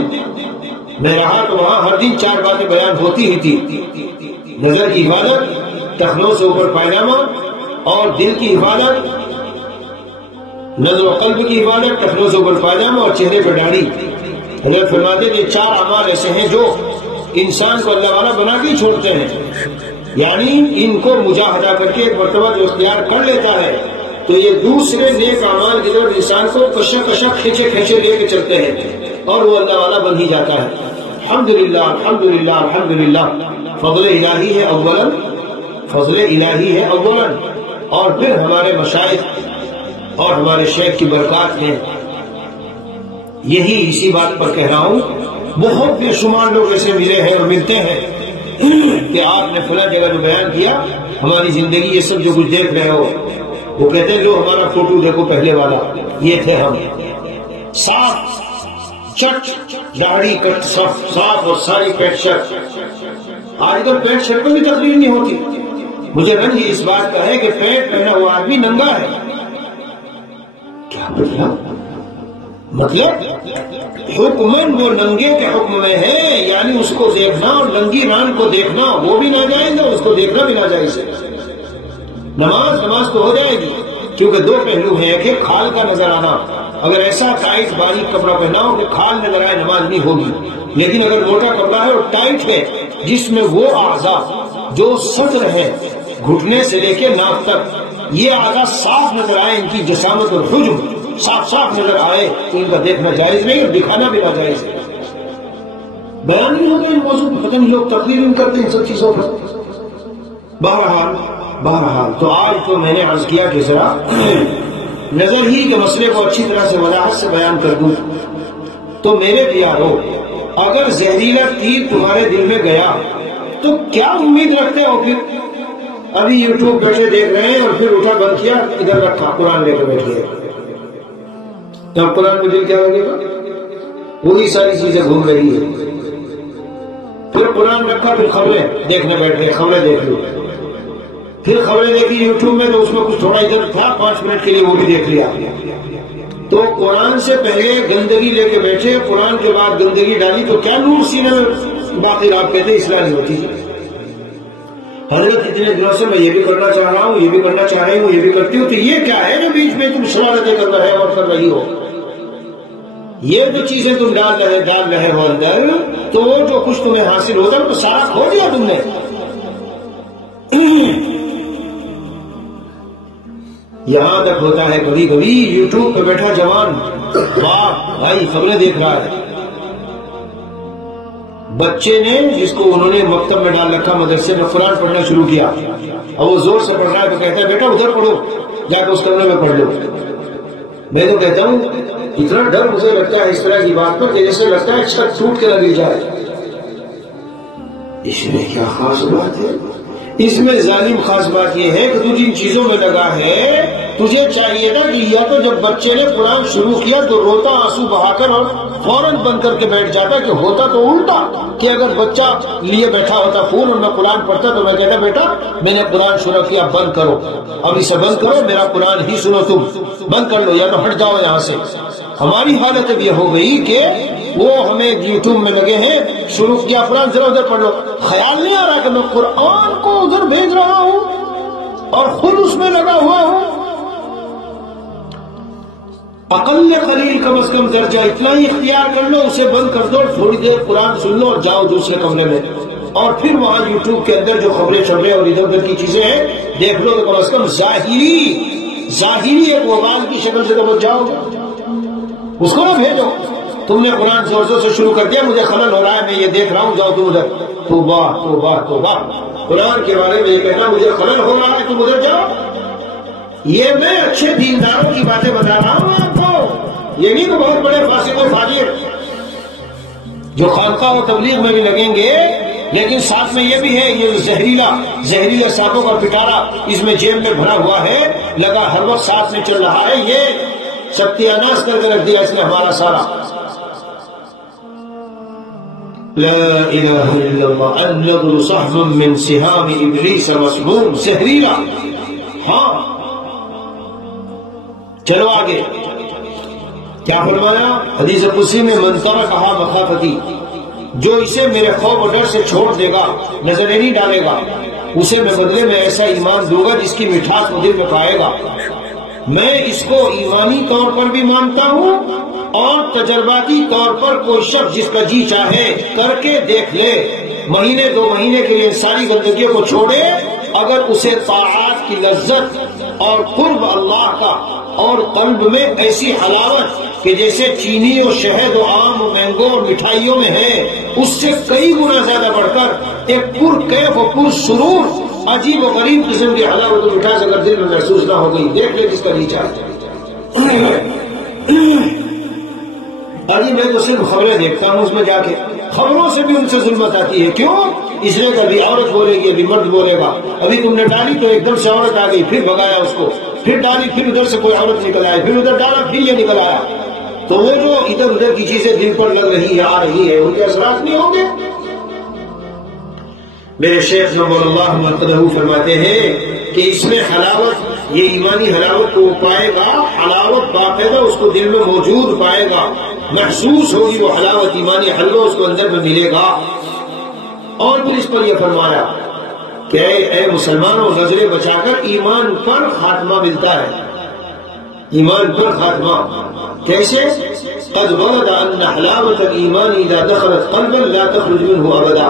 میں رہا تو وہاں ہر دن 4 باتیں بیان ہوتی ہی تھی۔ نظر کی حفاظت، ٹخنوں سے اوپر پائجامہ، اور دل کی حفاظت، نظر و قلب کی حفاظت، ٹخنوں سے اوپر پائجامہ اور چہرے پر داڑھی۔ حضرت فرماتے تھے 4 اعمال ایسے ہیں جو انسان کو اللہ والا بنا کے چھوڑتے ہیں، یعنی ان کو مجاہدہ کر کے ایک مرتبہ جو اختیار کر لیتا ہے تو یہ دوسرے نیک اعمال کی طرف انسان کو کشا کشا کھینچے کھینچے لے کے چلتے ہیں اور وہ اللہ والا بن ہی جاتا ہے۔ الحمدللہ الحمدللہ الحمدللہ، فضل الہی ہے اولا، فضل الہی ہے اولا، اور پھر ہمارے مشائخ اور ہمارے شیخ کی برکات ہیں۔ یہی اسی بات پر کہہ رہا ہوں، بہت بے شمار لوگ ایسے ملے ہیں اور ملتے ہیں کہ آپ نے فلاں جگہ جو بیان کیا، ہماری زندگی یہ سب جو کچھ دیکھ رہے ہو، وہ کہتے ہیں جو ہمارا فوٹو دیکھو پہلے والا، یہ تھے ہم، صاف چٹ داڑھی کٹ صاف اور ساری پیٹ شرٹ، آج کل پینٹ شرٹ میں بھی تقریر نہیں ہوتی. مجھے رنج اس بات کا ہے کہ پینٹ پہنا ہوا آدمی ننگا ہے. کیا مطلب حکمن وہ ننگے کے حکم میں ہے، یعنی اس کو دیکھنا اور ننگی ران کو دیکھنا وہ بھی ناجائز ہے، اس کو دیکھنا بھی ناجائز ہے. نماز تو ہو جائے گی، کیونکہ دو پہلو ہیں. ایک کھال کا نظر آنا، اگر ایسا ٹائٹ باریک کپڑا پہنا ہو کہ کھال نظر آئے نماز نہیں ہوگی. لیکن اگر موٹا کپڑا ہے اور ٹائٹ ہے جس میں وہ اعضاء جو صدر ہے گھٹنے سے لے کے ناک تک یہ اعضاء صاف نظر آئے، ان کی جسامت اور حجم صاف نظر آئے تو ان کا دیکھنا جائز نہیں اور دکھانا بھی ناجائز ہے. بیان نہیں ہوگا ان موضوع پہ، پتہ نہیں لوگ تقریر کرتے ہیں سب چیزوں پر. بہرحال تو آج تو میں نے عرض کیا کہ ذرا نظر ہی کے مسئلے کو اچھی طرح سے وضاحت سے بیان کر دوں. تو میرے پیارو، اگر زہریلا تیر تمہارے دل میں گیا تو کیا امید رکھتے ہو؟ پھر ابھی یوٹیوب بیٹھے دیکھ رہے ہیں اور پھر اٹھا بند کیا ادھر رکھا قرآن لے کے بیٹھ گئے، تو قرآن میں دل کیا ہوگی؟ وہی ساری چیزیں گھوم رہی ہے. پھر قرآن رکھا، پھر خبریں دیکھنے بیٹھ گئے، خبریں دیکھ لو. پھر خبریں دیکھی یوٹیوب میں تو اس میں کچھ تھوڑا ادھر تھا 5 منٹ کے لیے وہ بھی دیکھ لیا. تو قرآن سے پہلے گندگی لے کے بیٹھے، قرآن کے بعد گندگی ڈالی تو کیا نور سینے میں باقی؟ آپ کہتے ہیں اصلاح نہیں ہوتی. حضرت اتنے دنوں سے میں یہ بھی کرنا چاہ رہا ہوں، یہ بھی کرنا چاہ رہی ہوں، یہ بھی کرتی ہوں، تو یہ کیا ہے جو بیچ میں تم شرارتیں کر رہے ہو اور کر رہی ہو؟ یہ جو چیزیں تم ڈال رہے ہو اندر، تو جو کچھ تمہیں حاصل ہوتا ہے تو سارا کھو دیا تم نے. یہاں تک ہوتا ہے کبھی کبھی یوٹیوب پہ بیٹھا جوان، واہ بھائی خبریں دیکھ رہا ہے. بچے نے جس کو انہوں نے مکتب میں ڈال رکھا، مدرسے میں قرآن پڑھنا شروع کیا، اب وہ زور سے پڑھ رہا ہے تو کہتا ہے بیٹا ادھر پڑھو، جا کے اس کمرے میں پڑھ لو. میں تو کہتا ہوں اتنا ڈر مجھے لگتا ہے اس طرح کی بات پر کہ جیسے لگتا ہے چھت ٹوٹ کے لگی جائے. اس میں کیا خاص بات ہے؟ اس میں ظالم خاص بات یہ ہے کہ تو جن چیزوں میں لگا ہے تجھے چاہیے تھا کہ یا تو جب بچے نے قرآن شروع کیا تو روتا آنسو بہا کر اور فوراً بند کر کے بیٹھ جاتا، کہ ہوتا تو الٹا کہ اگر بچہ لیے بیٹھا ہوتا فون اور میں قرآن پڑھتا تو میں کہتا بیٹا میں نے قرآن شروع کیا، بند کرو، اب اسے بند کرو، میرا قرآن ہی سنو، تم بند کر لو یا تو ہٹ جاؤ یہاں سے. ہماری حالت اب یہ ہو گئی کہ وہ ہمیں یوٹیوب میں لگے ہیں، شروع کیا قرآن ذرا ادھر پڑھ لو، خیال نہیں آ رہا کہ میں قرآن کو ادھر بھیج رہا ہوں اور خود اس میں لگا ہوا ہوں. اقل قلیل کم از کم درجہ اتنا ہی اختیار کر لو، اسے بند کر دو، تھوڑی دیر قرآن سن لو اور جاؤ دوسرے کمرے میں، اور پھر وہاں یوٹیوب کے اندر جو خبریں چل اور ادھر ادھر کی چیزیں ہیں دیکھ لو، تو کم از کم ظاہری ایک وبال کی شکل سے تو بچ جاؤ گے. اس کو نہ بھیجو، تم نے قرآن زور زور سے شروع کر دیا، مجھے خلل ہو رہا ہے، میں یہ دیکھ رہا ہوں، جاؤ تم ادھر. توبہ قرآن کے بارے میں یہ کہنا مجھے خلل ہو رہا ہے تم ادھر جاؤ. یہ میں اچھے دینداروں کی باتیں بتا رہا ہوں آپ کو، یہ نہیں تو بہت بڑے فاسق و فاجر جو خانقاہ و تبلیغ میں بھی لگیں گے، لیکن ساتھ میں یہ بھی ہے یہ زہریلا سانپوں کا پٹارا اس میں جیب میں بھرا ہوا ہے، لگا ہر وقت ساتھ میں چل رہا ہے، یہ ستیاناش کر کے رکھ دیا اس نے ہمارا سارا. لا الہ الا اللہ. النظر سهم من سهام ابلیس مسموم، زہریلا. ہاں چلو آگے کیا فرمایا حدیث قدسی میں؟ من ترکھا مخافتی، جو اسے میرے خوف و ڈر سے چھوڑ دے گا، نظر نہیں ڈالے گا، اسے میں بدلے میں ایسا ایمان دوں گا جس کی مٹھاس وہ دل میں پائے گا. میں اس کو ایمانی طور پر بھی مانتا ہوں اور تجرباتی طور پر کوئی شخص جس کا جی چاہے کر کے دیکھ لے، مہینے 2 مہینے کے لیے ساری گندگیوں کو چھوڑے، اگر اسے طاعات کی لذت اور قرب اللہ کا اور قلب میں ایسی حلاوت کہ جیسے چینی اور شہد و آم و مینگو اور مٹھائیوں میں ہے، اس سے کئی گنا زیادہ بڑھ کر ایک پر کیف و پر سرور عجیب و غریب قسم کی حلاوت و مٹھاس اگر دل میں محسوس نہ ہو گئی، دیکھ لے جس کا نیچا ہے. ابھی میں تو صرف خبریں دیکھتا ہوں، اس میں جا کے خبروں سے بھی ان سے ظلمت آتی ہے. کیوں؟ اس لیے کبھی عورت بولے گی، ابھی مرد بولے گا. ابھی تم نے ڈالی تو ایک دم سے عورت آ گئی، پھر بھگایا اس کو، پھر ڈالی، پھر ادھر سے کوئی عورت نکل آئی، پھر ادھر ڈالا، پھر یہ نکل آیا. تو وہ جو ادھر ادھر کی چیزیں دل پر لگ رہی ہے، آ رہی ہے، ان کے اثرات نہیں ہوں گے. میرے شیخ نور اللہ مرتدہ فرماتے ہیں کہ اس میں حلاوت، یہ ایمانی حلاوت کو پائے گا، حلاوت باقاعدہ اس کو دل میں موجود پائے گا، محسوس ہوگی وہ حلاوت، ایمانی حلوہ اس کو اندر میں ملے گا۔ اور پھر اس پر یہ فرمایا کہ اے مسلمانوں، نظریں بچا کر ایمان پر خاتمہ ملتا ہے، ایمان پر خاتمہ کیسے؟ قد ورد ان حلاوت الایمان اذا دخلت قلبا لا تخرج منه ابدا،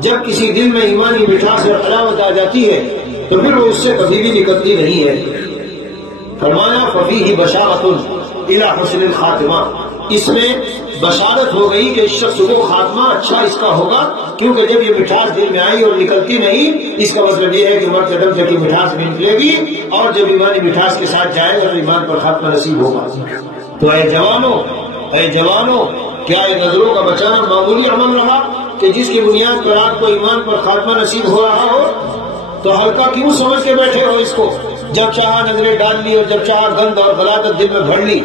جب کسی دل میں ایمانی مٹھاس اور حلاوت آ جاتی ہے تو پھر وہ اس سے کبھی بھی نکلتی نہیں ہے۔ فرمایا ففیہ بشارۃ الی حسن الخاتمہ، اس میں بشارت ہو گئی کہ اس شخص کو خاتمہ اچھا اس کا ہوگا، کیونکہ جب یہ مٹھاس دل میں آئی اور نکلتی نہیں، اس کا مطلب یہ ہے کہ مرتے دم تک مٹھاس بھی نکلے گی، اور جب ایمانی مٹھاس کے ساتھ جائے گا تو ایمان پر خاتمہ نصیب ہوگا۔ تو اے جوانوں، کیا یہ نظروں کا بچانا معمولی عمل رہا کہ جس کی بنیاد پر آپ کو ایمان پر خاتمہ نصیب ہو رہا ہو؟ تو ہلکا کیوں سمجھ کے بیٹھے ہو اس کو؟ جب چاہا نظریں ڈال لی اور جب چاہا گند اور غلاظت دل میں بھر لی۔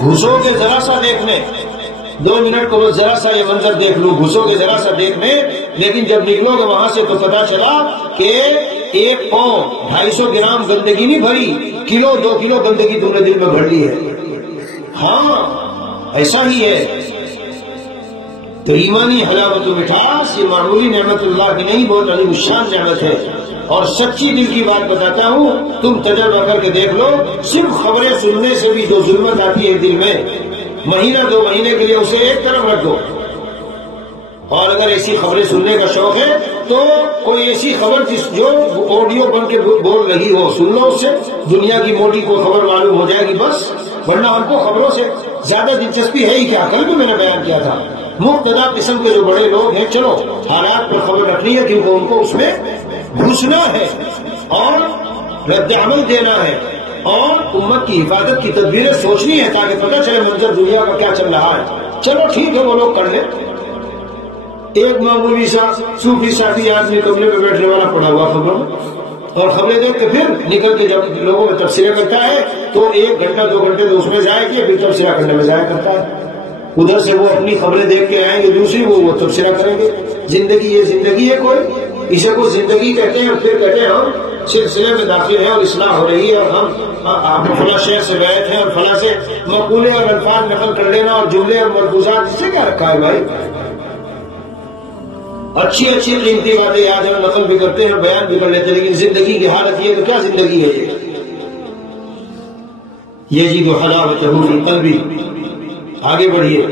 گھسو کے ذرا سا دیکھنے، 2 منٹ کو ذرا سا یہ منظر دیکھ لوں، گھسو کے ذرا سا دیکھنے، لیکن جب نکلو گے وہاں سے تو پتا چلا کہ 1 پاؤں 250 گرام گندگی نہیں بھری، کلو 2 کلو گندگی تم نے دل میں بھر لی ہے۔ ہاں ایسا ہی ہے۔ تو ایمانی حلاوت و مٹھاس یہ معمولی نعمت اللہ کی نہیں، بہت عظیم الشان نعمت ہے۔ اور سچی دل کی بات بتاتا ہوں، تم تجربہ کر کے دیکھ لو، صرف خبریں سننے سے بھی جو ظلمت آتی ہے دل میں، مہینہ 2 مہینے کے لیے اسے ایک طرف رکھ دو، اور اگر ایسی خبریں سننے کا شوق ہے تو کوئی ایسی خبر جو آڈیو بن کے بول رہی ہو سن لو، اس سے دنیا کی موٹی کو خبر معلوم ہو جائے گی بس، ورنہ ہم کو خبروں سے زیادہ دلچسپی ہے ہی کیا؟ کل بھی میں نے بیان کیا تھا، مقتدا قسم کے جو بڑے لوگ ہیں، چلو حالات پر خبر رکھنی ہے کیونکہ ان کو اس میں گھسنا ہے اور رد عمل دینا ہے اور امت کی حفاظت کی تدبیریں سوچنی ہے تاکہ پتہ چلے منظر دنیا کا کیا چل رہا ہے۔ چلو ٹھیک ہے، وہ لوگ کر لیں۔ ایک معمولی سا صوفی صافی آدمی کمرے میں بیٹھنے والا پڑا ہوا خبروں میں، اور خبریں دیکھ کے پھر نکل کے جب لوگوں میں تبصرہ کرتا ہے تو 1 گھنٹہ 2 گھنٹے تو اس میں ضائع کیے، پھر تبصرہ کرنے میں ضائع کرتا ہے۔ ادھر سے وہ اپنی خبریں دیکھ کے آئیں گے، دوسری وہ تبصرہ کریں گے۔ زندگی یہ زندگی ہے کوئی؟ اسے کو زندگی کہتے ہیں، اور پھر کہتے ہیں ہم سلسلے میں داخل ہیں اور اصلاح ہو رہی ہے، اور ہم فلاں شہر سے بیعت ہیں اور فلاں سے مقولے اور الفاظ نقل کر لینا اور جملے اور ملفوظات، اس سے کیا رکھا ہے بھائی؟ اچھی قیمتی باتیں یاد ہیں، نقل بھی کرتے ہیں، بیان بھی کر لیتے ہیں، لیکن زندگی کی حالت یہ تو کیا زندگی ہے یہ جی تو حلاوت فی قلبی۔ آگے بڑھیے۔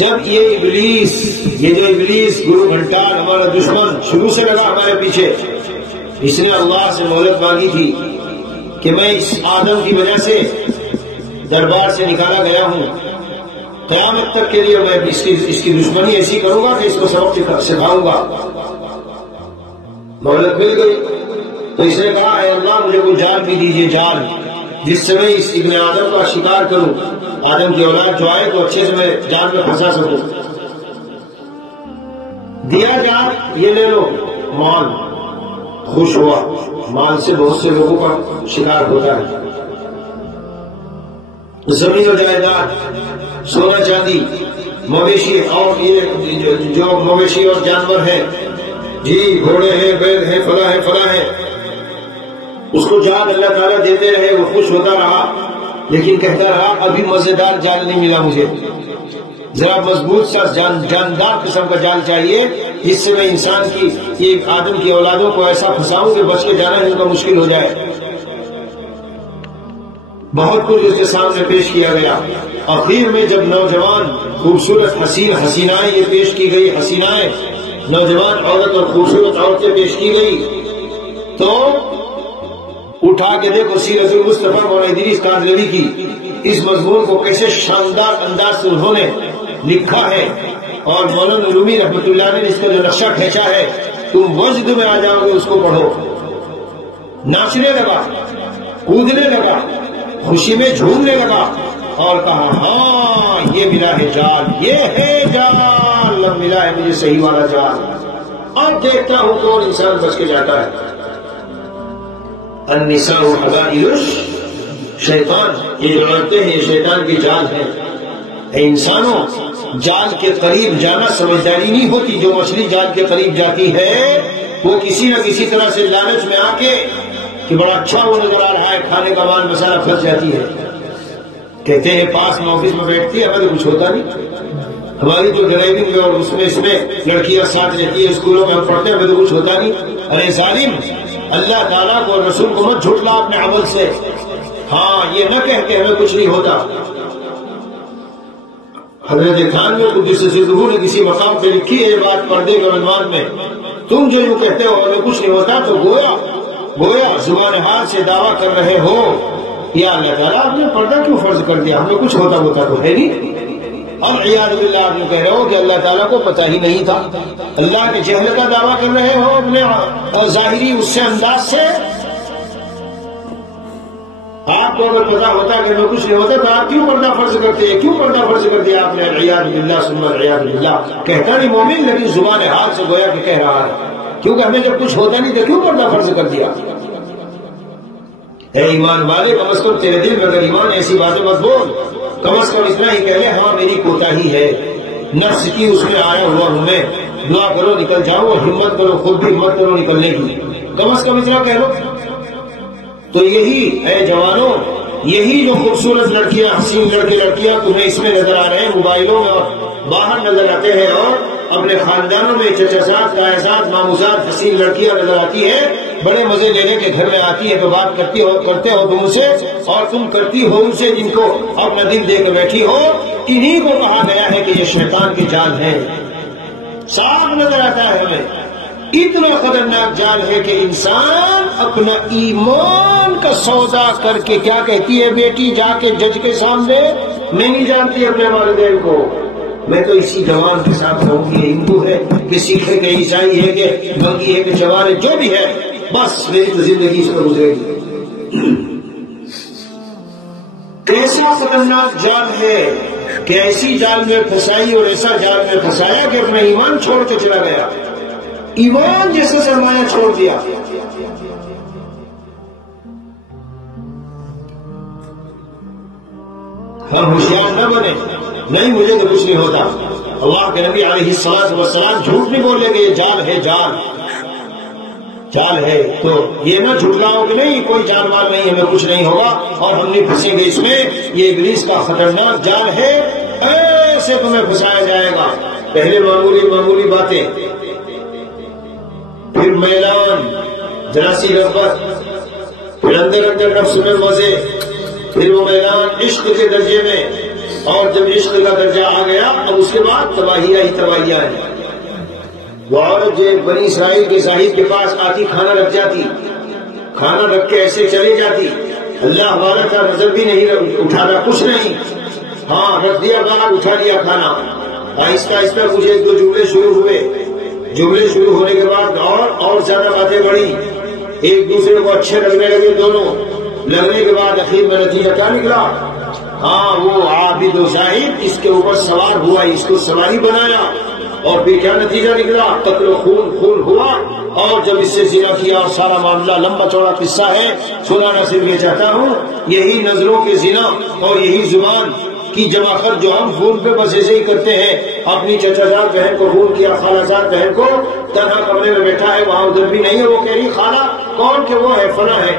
جب یہ جو ابلیس گرو گھنٹال ہمارا دشمن شروع سے لگا ہمارے پیچھے، اس نے اللہ سے مہلت مانگی تھی کہ میں اس آدم کی وجہ سے دربار سے نکالا گیا ہوں، قیامت تک کے لیے میں اس کی دشمنی ایسی کروں گا کہ اس کو سبق سکھاؤں گا۔ مہلت مل گئی تو اس نے کہا اے اللہ مجھے کوئی جال بھی دیجیے، جال جس سے میں اس ابن آدم کا شکار کروں، آدم کی اولاد جو آئے تو اچھے سے میں جال میں پھنسا سکوں۔ دیا جال، یہ لے لو مال، خوش ہوا۔ مال سے بہت سے لوگوں کا شکار ہوتا ہے، زمین و جائیداد، سونا چاندی، مویشی، اور یہ جو مویشی اور جانور ہیں، جی گھوڑے ہیں، بیل ہیں، فلاں ہے، اس کو جال اللہ تعالیٰ دیتے رہے، وہ خوش ہوتا رہا، لیکن کہتا رہا ابھی مزیدار جال نہیں ملا مجھے، ذرا مضبوط سا جاندار قسم کا جال چاہیے جس سے میں انسان کی یہ آدم کی اولادوں کو ایسا پھنساؤں کہ بچ کے جانا ان کا مشکل ہو جائے۔ بہت کچھ اس کے سامنے پیش کیا گیا، آخر میں جب نوجوان خوبصورت حسینائیں یہ پیش کی گئی، حسینائیں نوجوان عورت اور خوبصورت عورتیں پیش کی گئی، تو اٹھا کے دیکھو سیرت المصطفیٰ مولانا ادریس کاندھلوی کی اس مضمون کو کیسے شاندار انداز سے انہوں نے لکھا ہے، اور مولانا رومی رحمۃ اللہ نے اس کا جو نقشہ کھینچا ہے، تم وجد میں آ جاؤ گے اس کو پڑھو۔ ناچنے لگا، کودنے لگا، خوشی میں جھومنے لگا، اور کہا ہاں یہ ملا ہے جال، یہ ہے جال، اب ملا ہے مجھے صحیح والا جال، اب دیکھتا ہوں کون انسان بچ کے جاتا ہے۔ النساء حبائل الشیطان، یہ جو عورتیں ہیں یہ شیطان کی جال ہیں۔ اے انسانوں، جال کے قریب جانا سمجھداری نہیں ہوتی. جو مچھلی جال کے قریب جاتی ہے وہ کسی نہ کسی طرح سے لالچ میں آ کے کہ بڑا اچھا وہ نظر آ رہا ہے کھانے کا مال مسالہ پھنس جاتی ہے. کہتے ہیں پاس میں آفس میں بیٹھتی ہے ہمیں تو کچھ ہوتا نہیں. ہماری جو ڈرائیونگ اور اس میں لڑکیاں ساتھ رہتی ہے اسکولوں میں ہم پڑھتے ہیں ہمیں تو کچھ ہوتا نہیں. ارے ظالم اللہ تعالیٰ کو اور رسول کو مت جھٹلا اپنے عمل سے. ہاں یہ نہ کہہ کے ہمیں کچھ نہیں ہوتا. حضرت خان میں قدس سرہ نے کسی مقام پہ لکھی ہے یہ بات پردے کے عنوان میں. تم جو یوں کہتے ہو ہمیں کچھ نہیں ہوتا تو گویا زبان حال سے دعویٰ کر رہے ہو یا اللہ تعالیٰ آپ نے پردہ کیوں فرض کر دیا, ہمیں کچھ ہوتا تو ہے نہیں. اب عیاذ باللہ آپ نے کہہ رہے ہو کہ اللہ تعالیٰ کو پتہ ہی نہیں تھا. اللہ کے جہل کا دعویٰ کر رہے ہو اپنے اور ظاہری اس سے انداز سے. آپ کو اگر پتا ہوتا کہ ہمیں کچھ نہیں ہوتا تو آپ کیوں پردہ فرض کرتے ہیں؟ کیوں پردہ فرض کر دیا آپ نے؟ عیاذ باللہ ثم عیاذ باللہ. کہتا نہیں مومن لیکن زبان حال سے گویا کہ کہہ رہا ہے کیونکہ ہمیں جب کچھ ہوتا نہیں تو کیوں پردہ فرض کر دیا؟ اے ایمان والے کم از کم تیرے دل میں اگر ایمان ایسی باتیں مت بول. کم از کم اتنا ہی کہہ لے ہاں میری کوتاہی ہے نفس کی اس میں آیا ہوا ہوں میں, دعا کرو نکل جاؤ اور ہمت کرو خود بھی ہمت کرو نکلنے کی. کم از کم اتنا کہہ لو. تو یہی اے جوانوں یہی جو خوبصورت لڑکیاں حسین لڑکیاں تمہیں اس میں نظر آ رہے ہیں موبائلوں میں اور باہر نظر آتے ہیں اور اپنے خاندانوں میں چچازاد تایازاد ماموزاد حسین لڑکیاں نظر آتی ہیں. بڑے مزے لینے کے گھر میں آتی ہے تو بات کرتے ہو تم سے اور تم کرتی ہو ان سے جن کو اپنا دل دے کر بیٹھی ہو. انہی کو کہا گیا ہے کہ یہ شیطان کے جال ہیں. صاف نظر آتا ہے ہمیں اتنا خطرناک جال ہے کہ انسان اپنا ایمان کا سودا کر کے کیا کہتی ہے بیٹی جا کے جج کے سامنے میں نہیں جانتی اپنے والدین کو, میں تو اسی جوان کے ساتھ رہوں گی. ہندو ہے کہ سکھ ہے کہ عیسائی ہے کہ بنگی ہے کہ چوار ہے جو بھی ہے بس میری تو زندگی اس پر گزرے گی. کیسا خطرناک جال ہے کہ ایسی جال میں پھنسائی اور ایسا جال میں پھنسایا کہ اپنا ایمان چھوڑ کے چلا گیا. ایمان جیسا سرمایہ چھوڑ دیا. ہم ہوشیار نہ بنے نہیں مجھے تو کچھ نہیں ہوتا. اللہ کے نبی علیہ الصلوۃ والسلام جھوٹ نہیں بولے کہ یہ جال ہے جال ہے تو یہ نہ جھٹلاؤ کہ نہیں کوئی جان مال نہیں ہمیں کچھ نہیں ہوگا اور ہم نہیں پھنسیں گے اس میں. یہ ابلیس کا خطرناک جال ہے. ایسے تمہیں پھنسایا جائے گا. پہلے معمولی باتیں پھر میلان ذرا سی رغبت پھر اندر نفس میں مزے پھر وہ میدان عشق کے درجے میں اور جب عشق کا درجہ آ گیا اب اس کے بعد تباہیاں ہیں. وہ عورت جو بنی اسرائیل کے صاحب کے پاس آتی کھانا رکھ جاتی کھانا رکھ کے ایسے چلی جاتی اللہ والا کا نظر بھی نہیں اٹھانا کچھ نہیں. ہاں رکھ دیا باہر اٹھا لیا کھانا. آہستہ مجھے ایک دو جملے شروع ہونے کے بعد اور زیادہ باتیں بڑھی. ایک دوسرے کو اچھے لگنے لگے دونوں. لگنے کے بعد اخیر میں نتیجہ کیا نکلا؟ ہاں وہ عابد و زاہد اس کے اوپر سوار ہوا اس کو سواری بنایا اور پھر کیا نتیجہ نکلا؟ قتل و خون ہوا. اور جب اس سے زنا کیا اور سارا معاملہ لمبا چوڑا قصہ ہے سنانا صرف یہ چاہتا ہوں. یہی نظروں کے زنا اور یہی زبان کی جماخت جو ہم فون پہ بس ایسے ہی کرتے ہیں. اپنی چچا جان بہن کو فون کیا خالہ جان بہن کو تنہا کمرے میں بیٹھا ہے وہاں ادھر بھی نہیں ہے. وہ کہہ رہی خالہ کون کہ وہ ہے فلاں ہے.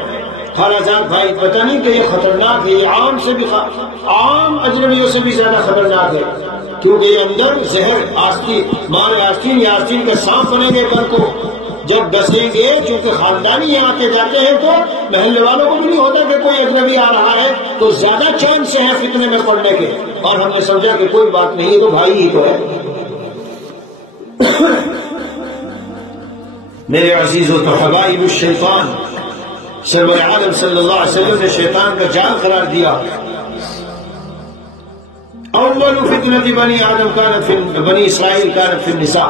خالہ جان بھائی پتہ نہیں کہ یہ خطرناک ہے. یہ عام سے بھی عام اجنبیوں سے بھی زیادہ خطرناک ہے کیونکہ یہ اندر زہر آستین کا سانپ بنے گے. گھر کو جب ڈسیں گے چونکہ خاندانی یہاں آتے جاتے ہیں تو محلے والوں کو بھی نہیں ہوتا کہ کوئی اجنبی آ رہا ہے تو زیادہ چین سے ہیں فتنے میں پڑنے کے. اور ہم نے سمجھا کہ کوئی بات نہیں ہے تو بھائی ہی تو ہے. میرے عزیزو تو حبائب الشیطان سرور عالم صلی اللہ علیہ وسلم نے شیطان کا جال قرار دیا. اول فتنة بنی آدم کانت فی بنی اسرائیل کانت فی النساء.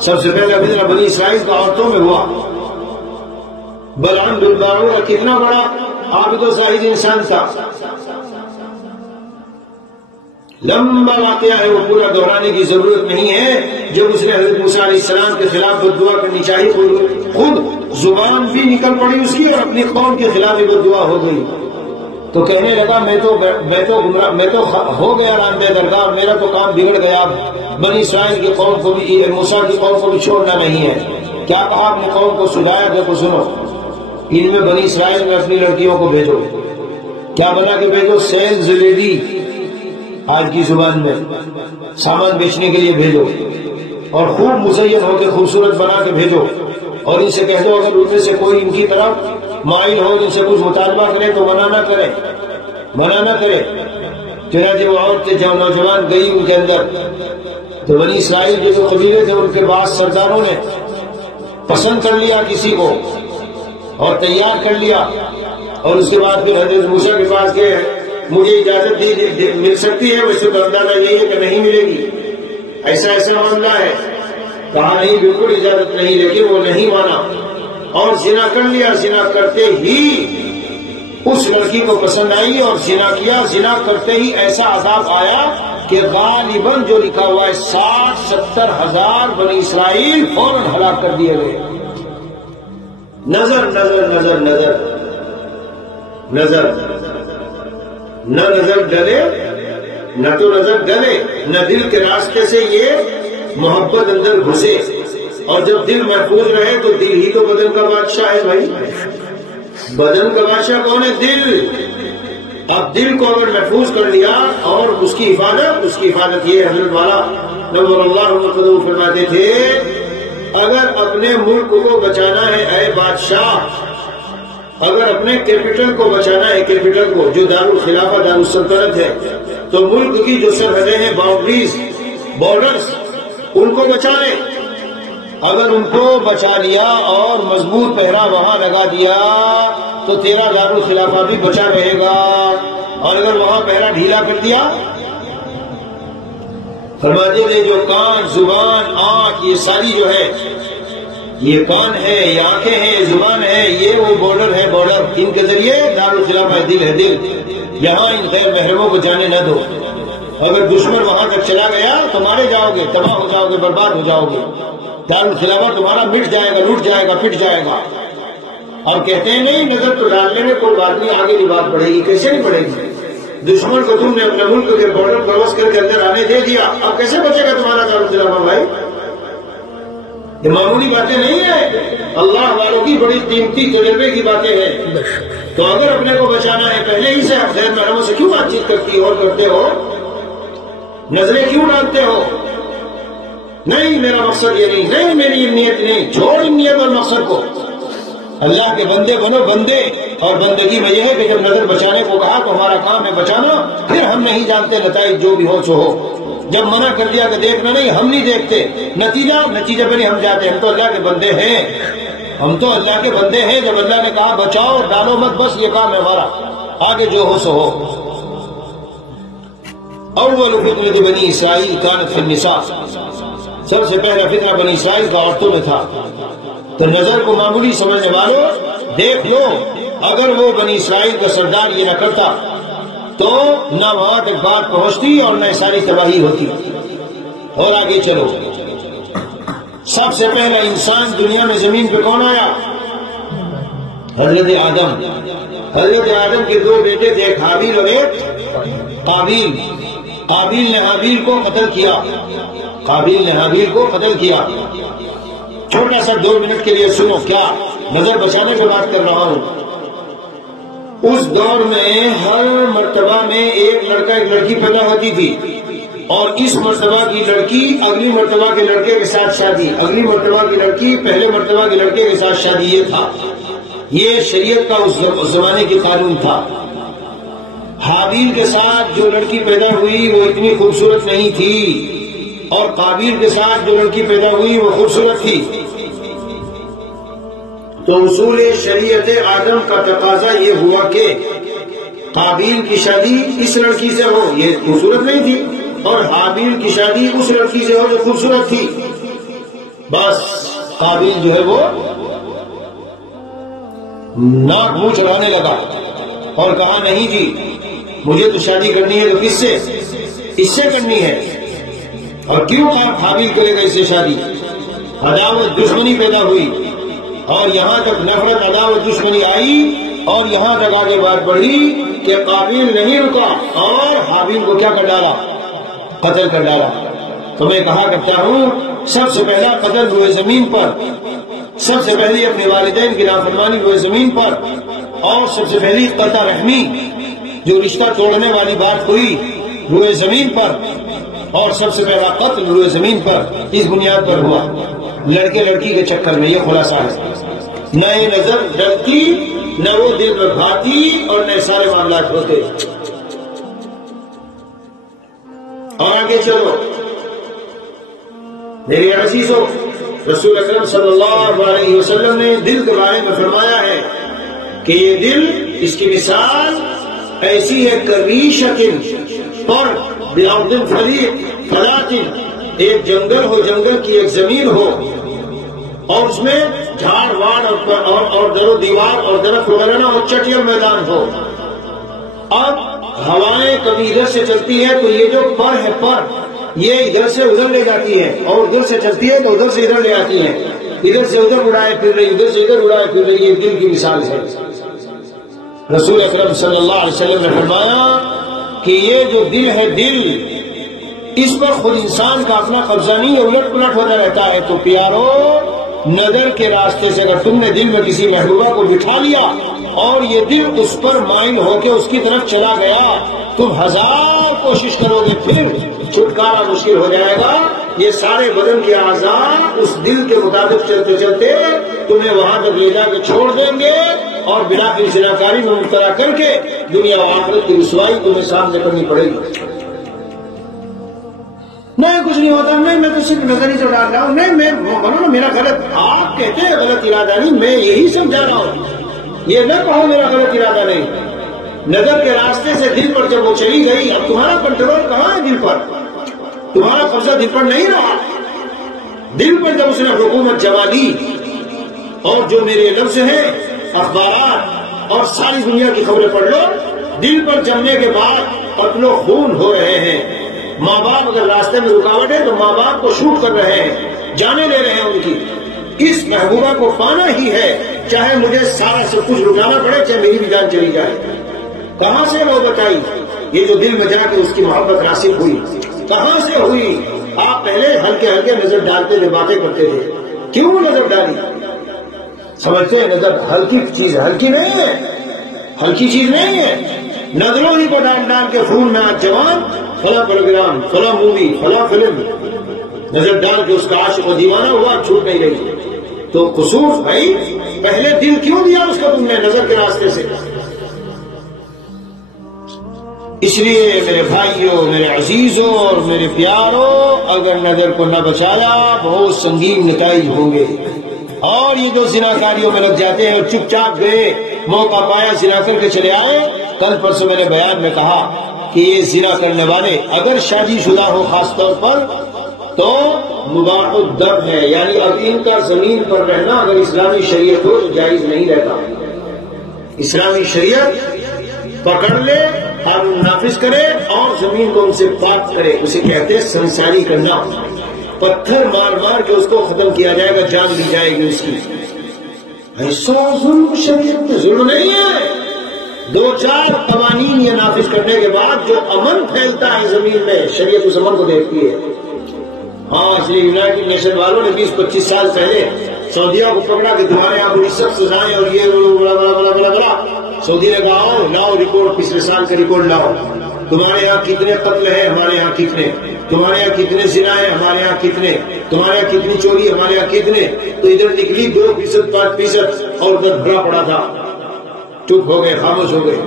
سب سے پہلا فتنہ بنی اسرائیل کا عورتوں میں ہوا. بلعم بن باعورہ کتنا بڑا عابد و زاہد انسان تھا. لمبا واقعہ ہے وہ پورا دہرانے کی ضرورت نہیں ہے. جب اس نے حضرت موسیٰ علیہ السلام کے خلاف بددعا کرنی چاہیے خود زبان بھی نکل پڑی اس کی اور اپنی قوم کے خلاف بھی بددعا ہو گئی. تو کہنے لگا میں تو ہو گیا راندہ درگاہ، میرا تو کام بگڑ گیا، بنی اسرائیل کی قوم کو بھی، موسیٰ کی قوم کو بھی چھوڑنا نہیں ہے۔ کیا کہا اپنی قوم کو؟ سجایا دیکھو سنو، ان میں بنی اسرائیل میں اپنی لڑکیوں کو بھیجو، کیا بنا کے بھیجو؟ سیلز لیڈی، آج کی زبان میں سامان بیچنے کے لیے بھیجو، اور خوب مزین ہو کے خوبصورت بنا کے بھیجو، اور ان سے کہہ دو اگر ان میں سے کوئی ان کی طرف مائل ہو، ان سے کچھ مطالبہ کرے تو منع نہ کرے۔ چنانچہ وہ عورتیں جب نوجوان گئی ان کے اندر، تو بنی اسرائیل کے جو قبیلے تھے ان کے بعض سرداروں نے پسند کر لیا کسی کو اور تیار کر لیا، اور اس کے بعد پھر حضرت موسیٰ کے پاس گئے، مجھے اجازت مل سکتی ہے؟ ویسے تو اندازہ یہی ہے کہ نہیں ملے گی، ایسا معاملہ ہے۔ کہا نہیں، بالکل اجازت نہیں، لیکن وہ نہیں مانا اور زنا کر لیا۔ زنا کرتے ہی اس لڑکی کو پسند آئی اور زنا کیا۔ زنا کرتے ہی ایسا عذاب آیا کہ غالباً جو لکھا ہوا ہے 60-70 ہزار بنی اسرائیل فوراً ہلاک کر دیے گئے۔ نظر نظر نظر نظر نظر نہ نظر ڈلے، نہ تو نظر ڈلے، نہ دل کے راستے سے یہ محبت اندر گھسے، اور جب دل محفوظ رہے تو دل ہی تو بدن کا بادشاہ ہے بھائی۔ بدن کا بادشاہ کون ہے؟ دل۔ اب دل کو اگر محفوظ کر لیا اور اس کی حفاظت یہ حضرت والا نور اللہ مرتضی فرماتے تھے، اگر اپنے ملک کو بچانا ہے اے بادشاہ، اگر اپنے کیپٹل کو بچانا ہے، کیپٹل کو جو دارالخلافہ دارالسلطنت ہے، تو ملک کی جو سرحدیں ہیں، باؤنڈریز، بارڈرز، ان کو بچا لیں۔ اگر ان کو بچا لیا اور مضبوط پہرا وہاں لگا دیا تو تیرا دارالخلافہ بھی بچا رہے گا، اور اگر وہاں پہرا ڈھیلا کر دیا، فرماتے تھے جو کان، زبان، آنکھ، یہ ساری جو ہے، یہ کان ہے، یہ آنکھیں ہیں، یہ زبان ہے، یہ وہ بارڈر ہے، بارڈر، ان کے ذریعے دارالخلافہ دل ہے، دل، یہاں ان غیر محرموں کو جانے نہ دو۔ اگر دشمن وہاں تک چلا گیا تو مارے جاؤ گے، تباہ ہو جاؤ گے، برباد ہو جاؤ گے، دارالخلافہ تمہارا مٹ جائے گا، لوٹ جائے گا، پٹ جائے گا۔ اور کہتے ہیں نہیں، نظر تو ڈالنے میں کوئی بات نہیں، آگے کی بات پڑے گی، کیسے نہیں پڑے گی؟ دشمن کو تم نے اپنے ملک کے بارڈر کراس کر کے اندر آنے دے دیا، اب کیسے بچے گا تمہارا دارالخلافہ بھائی؟ یہ معمولی باتیں نہیں ہیں، اللہ والوں کی بڑی قیمتی تجربے کی باتیں ہیں۔ تو اگر اپنے کو بچانا ہے پہلے ہی سے آپ غیر محرموں سے کیوں بات چیت کرتی اور کرتے ہو؟ نظریں کیوں ڈالتے ہو؟ نہیں میرا مقصد یہ نہیں، نہیں میری نیت نہیں، چھوڑ نیت اور مقصد کو۔ اللہ کے بندے بنو، بندے، اور بندگی میں یہ ہے کہ جب نظر بچانے کو کہا تو ہمارا کام ہے بچانا، پھر ہم نہیں جانتے نتائج جو بھی ہو سو ہو۔ جب منع کر دیا کہ دیکھنا نہیں، ہم نہیں دیکھتے، نتیجہ پہ نہیں ہم جاتے، ہم تو اللہ کے بندے ہیں، ہم تو اللہ کے بندے ہیں۔ جب اللہ نے کہا بچاؤ، ڈالو مت، بس یہ کام ہے ہمارا، آگے جو ہو سو ہو۔ اول فتنة بنی اسرائیل کانت فی النساء، سب سے پہلا فتنہ بنی اسرائیل کا عورتوں میں تھا۔ تو نظر کو معمولی سمجھنے والوں دیکھ لو، اگر وہ بنی اسرائیل کا سردار یہ نہ کرتا تو نہ وہاں تک بات پہنچتی اور نہ ساری تباہی ہوتی۔ اور آگے چلو، سب سے پہلا انسان دنیا میں زمین پہ کون آیا؟ حضرت آدم۔ حضرت آدم کے دو بیٹے تھے، ایک حابیل اور ایک قابیل۔ قابیل نے حابیل کو قتل کیا، قابیل نے حابیل کو قتل کیا۔ چھوٹا سا 2 منٹ کے لیے سنو، کیا نظر بچانے کی بات کر رہا ہوں۔ اس دور میں ہر مرتبہ میں ایک لڑکا ایک لڑکی پیدا ہوتی تھی، اور اس مرتبہ کی لڑکی اگلی مرتبہ کے لڑکے کے ساتھ شادی، اگلی مرتبہ کی لڑکی پہلے مرتبہ کے لڑکے کے ساتھ شادی، یہ تھا، یہ شریعت کا اس زمانے کی قانون تھا۔ حابیل کے ساتھ جو لڑکی پیدا ہوئی وہ اتنی خوبصورت نہیں تھی، اور قابیل کے ساتھ جو لڑکی پیدا ہوئی وہ خوبصورت تھی۔ تو اصول شریعت آدم کا تقاضا یہ ہوا کہ قابیل کی شادی اس لڑکی سے ہو، یہ خوبصورت نہیں تھی، اور حابیل کی شادی اس لڑکی سے ہو جو خوبصورت تھی۔ بس قابیل جو ہے وہ ناک منہ چڑھانے لگا اور کہا نہیں جی مجھے تو شادی کرنی ہے، تو کس سے؟ اس سے کرنی ہے۔ اور کیوں آپ حابیل کرے گا اس سے شادی؟ عداوت دشمنی پیدا ہوئی، اور یہاں تک نفرت عداوت دشمنی آئی، اور یہاں تک آگے بات بڑھی کہ قابیل نہیں رکا اور حابیل کو کیا کر ڈالا؟ قتل کر ڈالا۔ تو میں کہا کرتا ہوں سب سے پہلا قتل روئے زمین پر، سب سے پہلی اپنے والدین کی نافرمانی روئے زمین پر، اور سب سے پہلی قطع رحمی جو رشتہ توڑنے والی بات ہوئی روئے زمین پر، اور سب سے پہلا قتل روئے زمین پر اس بنیاد پر ہوا، لڑکے لڑکی کے چکر میں۔ یہ خلاصہ ہے، نہ یہ نظر ڈلتی، نہ وہ دل میں بھاتی، اور نہ سارے معاملات ہوتے۔ اور آگے چلو میرے عزیزوں، رسول اکرم صلی اللہ علیہ وسلم نے دل کے بارے میں فرمایا ہے کہ یہ دل، اس کی مثال ایسی ہے کریشۃ پر بِأَرْضٍ فَلَاتٍ، ایک جنگل ہو، جنگل کی ایک زمین ہو، اور اس میں جھاڑ واڑ اور در و دیوار اور درخت وغیرہ نہ ہو، چٹیا میدان ہو۔ اب ہوائیں کبھی ادھر سے چلتی ہے تو یہ جو پر ہے، پر یہ ادھر سے ادھر لے جاتی ہے، اور ادھر سے چلتی ہے تو ادھر سے ادھر لے آتی ہے، ادھر سے ادھر اڑائے پھر رہی، ادھر سے ادھر اڑائے پھر رہی۔ یہ دل کی مثال ہے۔ رسول اکرم صلی اللہ علیہ وسلم نے فرمایا کہ یہ جو دل ہے، دل، اس پر خود انسان کا اپنا قبضہ نہیں ہے، الٹ پلٹ ہوتا رہتا ہے۔ تو پیارو، نظر کے راستے سے اگر تم نے دل میں کسی محبوبہ کو بٹھا لیا اور یہ دل اس پر مائل ہو کے اس کی طرف چلا گیا، تم ہزار کوشش کرو گے پھر چھٹکارا مشکل ہو جائے گا۔ یہ سارے بدن کے اعضاء اس دل کے مطابق چلتے چلتے تمہیں وہاں تک لے جا کے چھوڑ دیں گے، اور بنا پھر زناکاری میں مبتلا کر کے دنیا و آخرت کی رسوائی تمہیں سامنے کرنی پڑے گی۔ نہیں کچھ نہیں ہوتا، نہیں میں تو صرف نظر ہی سے ڈال رہا ہوں، نہیں میں میرا غلط، آپ کہتے ہیں غلط ارادہ نہیں، میں یہی سمجھا رہا ہوں، یہ نہ کہو میرا غلط ارادہ نہیں۔ نظر کے راستے سے دل پر جب وہ چلی گئی، اب تمہارا کنٹرول کہاں ہے دل پر؟ تمہارا قبضہ دل پر نہیں رہا۔ دل پر جب اس نے حکومت جما لی، اور جو میرے لفظ ہیں، اخبارات اور ساری دنیا کی خبریں پڑھ لو، دل پر جمنے کے بعد قتل و خون ہو رہے ہیں۔ ماں باپ اگر راستے میں رکاوٹ ہے تو ماں باپ کو شوٹ کر رہے ہیں، جانے لے رہے ہیں ان کی۔ اس محبوبہ کو پانا ہی ہے، چاہے مجھے سارا سب کچھ رکانا پڑے، چاہے میری بھی جان چلی جائے۔ کہاں سے وہ بتائی یہ جو دل میں جا کے اس کی محبت راسخ ہوئی؟ کہاں سے ہوئی؟ آپ پہلے ہلکے ہلکے نظر ڈالتے تھے، باتیں کرتے تھے، کیوں نظر ڈالی؟ سمجھتے ہیں نظر ہلکی چیز، ہلکی نہیں ہے، ہلکی چیز نہیں ہے۔ نظروں ہی کو ڈال ڈال کے خون میں آج جوان، فلاں پروگرام، فلاں مووی، فلاں فلم، نظر ڈال کے اس کا عاشق و دیوانہ ہوا، چھوٹ نہیں رہی۔ تو قصور بھائی پہلے دل کیوں دیا اس کا تم نے نظر کے راستے سے؟ اس لیے میرے بھائیوں، میرے عزیزوں اور میرے پیاروں، اگر نظر کو نہ بچایا بہت سنگین نتائج ہوں گے۔ اور یہ جو زناکاریوں میں لگ جاتے ہیں اور چپ چاپ گئے، موقع پایا زنا کر کے چلے آئے، کل پرسوں میں نے بیان میں کہا کہ یہ زنا کرنے والے اگر شادی شدہ ہو خاص طور پر تو مباح الدم ہے، یعنی اب ان کا زمین پر رہنا اگر اسلامی شریعت ہو تو جائز نہیں رہتا۔ اسلامی شریعت پکڑ لے، ہم نافذ کرے اور زمین کو ان سے پاک کرے، اسے کہتے ہیں سنساری کرنا۔ پتھر مار مار کے اس کو ختم کیا جائے گا، جان لی جائے گی اس کی۔ ایسا ظلم شریعت میں ظلم نہیں ہے۔ دو چار قوانین یہ نافذ کرنے کے بعد جو امن پھیلتا ہے زمین میں، شریعت اس امن کو دیکھتی ہے۔ ہاں، اس لیے یونائٹڈ نیشن والوں نے 20-25 سال پہلے سعودیہ کو پکڑا کہ تمہارے یہاں بڑی سخت سزائیں اور یہ بڑا بڑا بڑا بڑا بڑا۔ سعودی نے کہا لاؤ رپورٹ، پچھلے سال کا رپورٹ لاؤ، تمہارے یہاں کتنے قتل ہیں، ہمارے یہاں کتنے، تمہارے یہاں کتنے زنا ہیں، ہمارے یہاں کتنے، تمہارے یہاں کتنی چوری، ہمارے یہاں کتنے۔ تو ادھر نکلی 2%، 5%، اور ادھر بھرا پڑا تھا، چپ ہو گئے، خاموش ہو گئے۔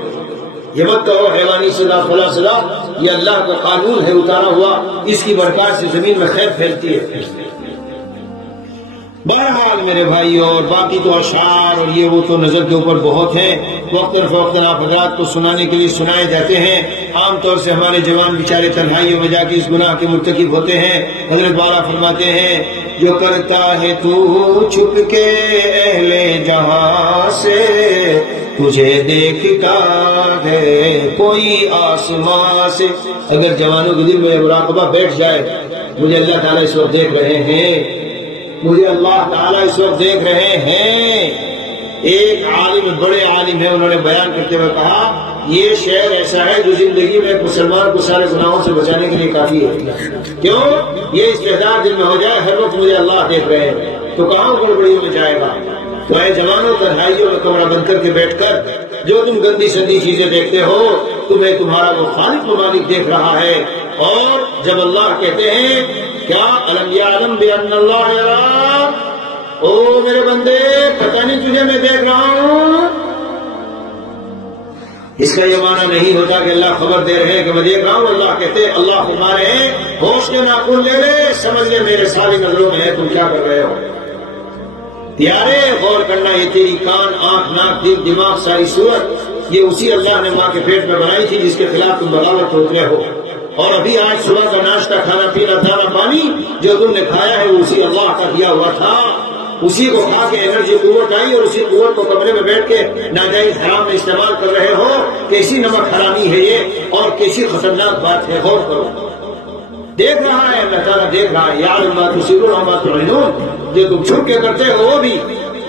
یہ مت کہو حیوانی سزا فلاں سزا، یہ اللہ کا قانون ہے اتارا ہوا، اس کی برکات سے زمین میں خیر پھیلتی ہے۔ بہرحال میرے بھائیوں، اور باقی تو اشعار اور یہ وہ تو نظر کے اوپر بہت ہیں، وقتاً فوقتاً آپ حضرات کو سنانے کے لیے سنائے جاتے ہیں۔ عام طور سے ہمارے جوان بیچارے تنہائیوں میں جا کے اس گناہ کے مرتکب ہوتے ہیں۔ حضرت والا فرماتے ہیں جو کرتا ہے تو چھپ کے اہل جہاں سے، تجھے دیکھتا ہے کوئی آسمان سے۔ اگر جوانوں کے دل میں مراقبہ بیٹھ جائے، مجھے اللہ تعالیٰ اس وقت دیکھ رہے ہیں، مجھے اللہ تعالیٰ اس وقت دیکھ رہے ہیں، ایک عالم بڑے عالم ہے، انہوں نے بیان کرتے ہوئے کہا یہ شعر ایسا ہے جو زندگی میں ایک مسلمان کو سارے گناہوں سے بچانے کے لیے کافی ہے۔ کیوں؟ یہ استعداد دل میں ہو جائے ہر وقت مجھے اللہ دیکھ رہے ہیں تو کہاں گڑبڑیوں میں جائے گا۔ تو اے جوانوں، تنہائیوں میں کمرہ بند کر کے بیٹھ کر جو تم گندی سندی چیزیں دیکھتے ہو، تمہیں تمہارا وہ خالق و مالک دیکھ رہا ہے۔ اور جب اللہ کہتے ہیں کیا الم یعلم بان اللہ یرا، او میرے بندے پتہ نہیں تجھے میں دیکھ رہا ہوں، اس کا یہ معنی نہیں ہوتا کہ اللہ خبر دے رہے ہیں کہ میں دیکھ رہا ہوں۔ اللہ کہتے ہیں اللہ فرما رہے ہیں ہوش کے ناخن لے لے، سمجھ لے میرے ساری نظروں میں ہے تم کیا کر رہے ہو۔ پیارے غور کرنا، یہ تیری کان، آنکھ، ناک، دل، دماغ، ساری صورت یہ اسی اللہ نے ماں کے پیٹ میں بنائی تھی جس کے خلاف تم بغاوت ٹھوکرے ہو۔ اور ابھی آج صبح کا ناشتہ، کھانا پینا، دانا پانی جو تم نے کھایا ہے وہ اسی اللہ کا دیا ہوا تھا۔ اسی کو کھا کے انرجی قوت آئی اور اسی قوت کو کمرے میں بیٹھ کے ناجائز حرام میں استعمال کر رہے ہو۔ کیسی نمک حرامی ہے یہ اور کیسی خطرناک بات ہے، غور کرو۔ دیکھ رہا ہے اللہ تعالیٰ، دیکھ رہا ہے، یعلم ما تسرون وما تعلنون، جو تم چھپ کے کرتے ہو وہ بھی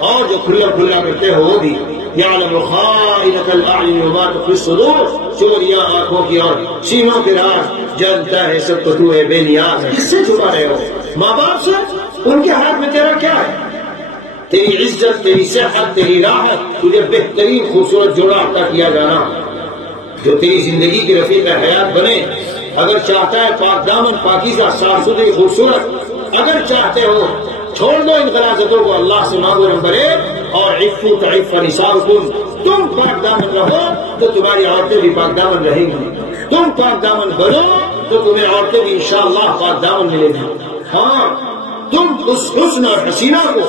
اور جو کھلا کھلا کرتے ہو وہ بھی۔ یعلم خائنۃ الاعین وما تخفی الصدور، چوریاں آنکھوں کی اور سینوں کے راز جانتا ہے سب، تو تو ہے بے نیاز ہے، کس سے چھپا رہے ہو؟ ماں باپ سے؟ ان کے ہاتھ میں تیرا کیا ہے؟ تیری عزت، تیری صحت، تیری راحت، تجھے بہترین خوبصورت جوڑا عطا کیا جانا جو تیری زندگی کی رفیق حیات بنے۔ اگر چاہتا ہے پاک دامن، پاکیزہ، صاف ستھری، خوبصورت، اگر چاہتے ہو چھوڑ دو ان غلاظتوں کو، اللہ سے مانگو نمبرے، اور عفو تعف نساؤکم، تم پاک دامن رہو تو تمہاری عورتیں بھی پاک دامن رہیں گی، تم پاک دامن بنو تو تمہیں عورتیں بھی انشاءاللہ پاک دامن ملے گی۔ ہاں، تم اس حسن اور حسینہ کو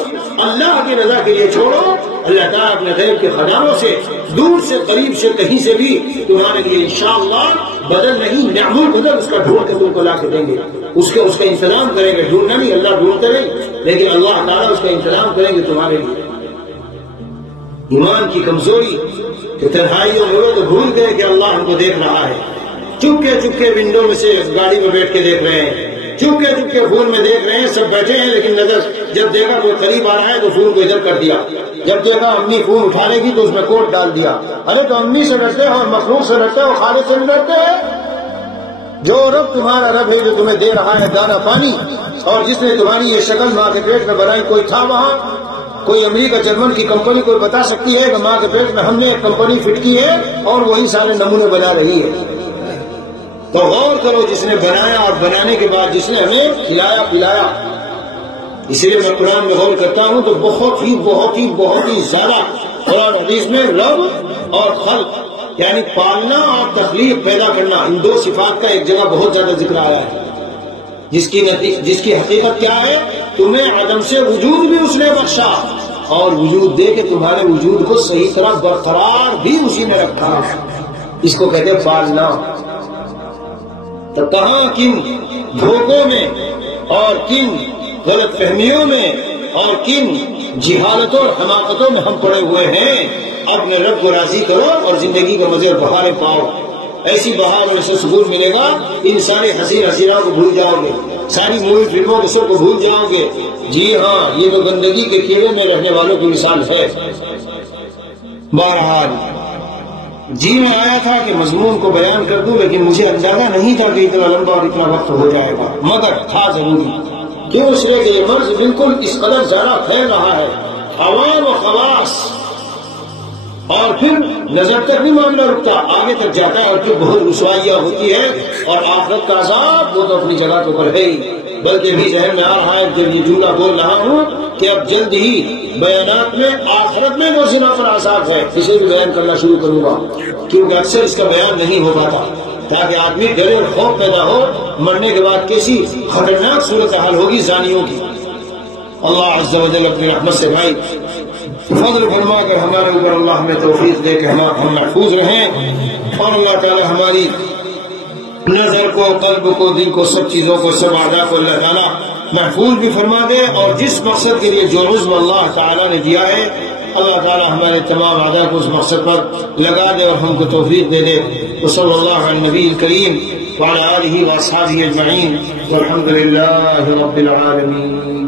اللہ کی رضا کے لیے چھوڑو، اللہ تعالیٰ اپنے غیب کے خزانوں سے دور سے قریب سے کہیں سے بھی تمہارے لیے انشاءاللہ بدل نہیں، نعم البدل اس کا ڈھونڈ کے تم کو لا کے دیں گے، اس کا انتظام کریں گے۔ ڈھونڈنا نہیں، اللہ ڈھونڈتے نہیں، لیکن اللہ تعالیٰ اس کا انتظام کریں گے تمہارے لیے۔ ایمان کی کمزوری کہ تنہائیوں میں تو بھول گئے کہ اللہ ہم کو دیکھ رہا ہے، چپکے چپکے ونڈو میں سے گاڑی میں بیٹھ کے دیکھ رہے ہیں، چپکے چپکے فون میں دیکھ رہے ہیں، سب بیٹھے ہیں لیکن نظر جب دیکھا کوئی قریب آ رہا ہے تو فون کو ادھر کر دیا، جب دیکھا امی فون اٹھا لے گی تو اس میں کوٹ ڈال دیا۔ ارے تو امی سے ڈرتے ہو اور مخلوق سے ڈرتے ہو، خالق سے نہیں ڈرتے ہیں؟ جو رب تمہارا رب ہے، جو تمہیں دے رہا ہے دانا پانی، اور جس نے تمہاری یہ شکل ماں کے پیٹ میں بنائی، کوئی تھا وہاں؟ کوئی امریکہ جرمن کی کمپنی کوئی بتا سکتی ہے کہ ماں کے پیٹ میں ہم نے ایک کمپنی فٹ کی ہے اور وہی سارے نمونے بنا رہی ہے؟ تو غور کرو، جس نے بنایا اور بنانے کے بعد جس نے ہمیں کھلایا پلایا۔ اس لیے میں قرآن میں غور کرتا ہوں تو بہت ہی زیادہ قرآن حدیث میں رب اور خلق یعنی پالنا اور تخلیق پیدا کرنا، ان دو صفات کا ایک جگہ بہت زیادہ ذکر آیا ہے، جس کی حقیقت کیا ہے؟ تمہیں عدم سے وجود بھی اس نے بخشا اور وجود دے کے تمہارے وجود کو صحیح طرح برقرار بھی اسی نے رکھا، اس کو کہتے ہیں پالنا۔ تو کہاں کن دھوکوں میں اور کن غلط فہمیوں میں اور کن جہالتوں اور حماقتوں میں ہم پڑے ہوئے ہیں۔ اپنے رب کو راضی کرو اور زندگی کا مزے بہاریں پاؤ، ایسی بہار اور ایسا سکون ملے گا، ان سارے حسین حسینہ کو بھول جاؤ گے، ساری مووی فلموں کے سب کو بھول جاؤ گے۔ جی ہاں، یہ تو گندگی کے کیڑے میں رہنے والوں کی مثال ہے۔ بہرحال جی میں آیا تھا کہ مضمون کو بیان کر دوں، لیکن مجھے اندازہ نہیں تھا کہ اتنا لمبا اور اتنا وقت ہو جائے گا، مگر تھا ضروری۔ کیوں؟ اس لیے کہ یہ مرض بالکل اس قدر زیادہ پھیل رہا ہے، عوام و خواص، اور پھر نظر تک نہیں معاملہ رکتا، آگے تک جاتا ہے اور پھر بہت رسوائیاں ہوتی ہے، اور آخرت کا عذاب وہ تو اپنی جگہ کے اوپر ہے ہی۔ بلکہ بھی ذہن میں آ رہا ہے جب یہ جملہ بول رہا ہوں کہ اب جلد ہی بیانات میں آخرت میں جو زنا پر عذاب ہے اسے بھی بیان کرنا شروع کروں گا، کیونکہ اکثر اس کا بیان نہیں ہو پاتا، تاکہ آدمی ڈرے اور خوف پیدا ہو مرنے کے بعد کیسی خطرناک صورتحال ہوگی زانیوں کی۔ اللہ عز و جل اپنی رحمت سے بھائی فضل فرما کر ہمارے اوپر اللہ ہمیں توفیق دے کہ ہم محفوظ رہیں، اور اللہ تعالی ہماری نظر کو، قلب کو، دل کو، سب چیزوں کو، سب اعضاء کو اللہ تعالیٰ محفوظ بھی فرما دے، اور جس مقصد کے لیے جو عزم اللہ تعالیٰ نے دیا ہے اللہ تعالیٰ ہمارے تمام اعضاء کو اس مقصد پر لگا دے اور ہم کو توفیق دے دے۔ وصلی اللہ علی النبی الکریم وعلی آلہ واصحابہ اجمعین والحمد للہ رب العالمین۔